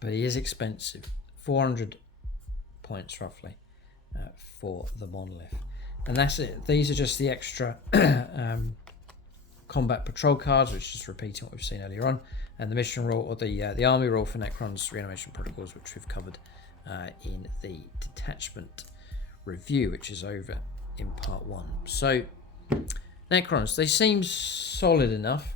But he is expensive, 400 points roughly for the monolith, and that's it. These are just the extra combat patrol cards, which is repeating what we've seen earlier on, and the mission rule, or the army rule for Necrons Reanimation Protocols, which we've covered in the detachment review, which is over in part 1. So Necrons, they seem solid enough.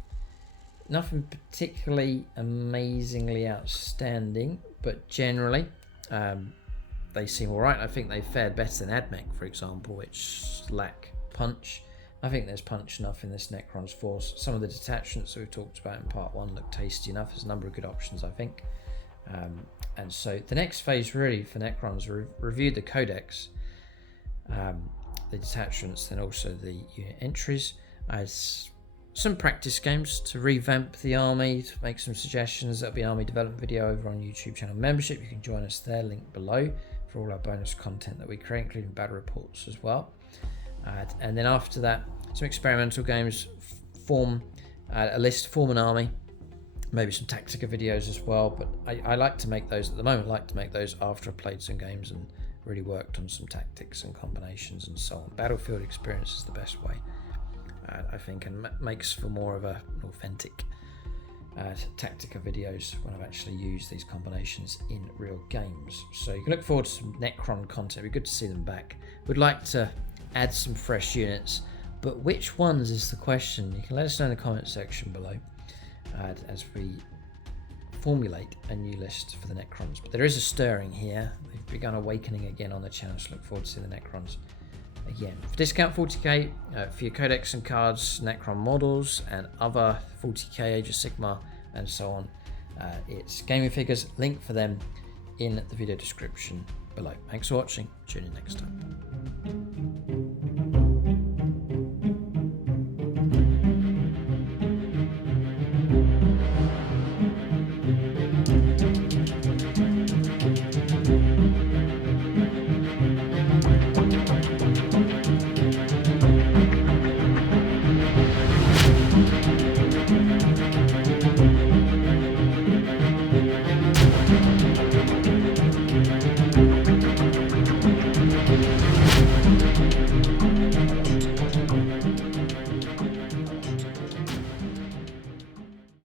Nothing particularly amazingly outstanding, but generally they seem alright. I think they fared better than AdMech, for example, which lack punch. I think there's punch enough in this Necrons force. Some of the detachments that we've talked about in part 1 look tasty enough. There's a number of good options, I think. And so the next phase really for Necrons, reviewed the Codex, the detachments, then also the unit entries, as some practice games to revamp the army, to make some suggestions. That'll be an army development video over on YouTube channel membership. You can join us there, link below, for all our bonus content that we create, including battle reports as well. And then after that, some experimental games, form a list, form an army, maybe some Tactica videos as well. But I like to make those at the moment. I like to make those after I've played some games and really worked on some tactics and combinations and so on. Battlefield experience is the best way, I think, and makes for more of an authentic Tactica videos when I've actually used these combinations in real games. So you can look forward to some Necron content. It'd be good to see them back. We'd like to add some fresh units, but which ones is the question. You can let us know in the comment section below as we formulate a new list for the Necrons. But there is a stirring here. We've begun awakening again on the channel, so look forward to seeing the Necrons again. For discount 40k, for your Codex and cards, Necron models, and other 40k, Age of Sigmar, and so on, it's gaming figures. Link for them in the video description below. Thanks for watching. Tune in next time.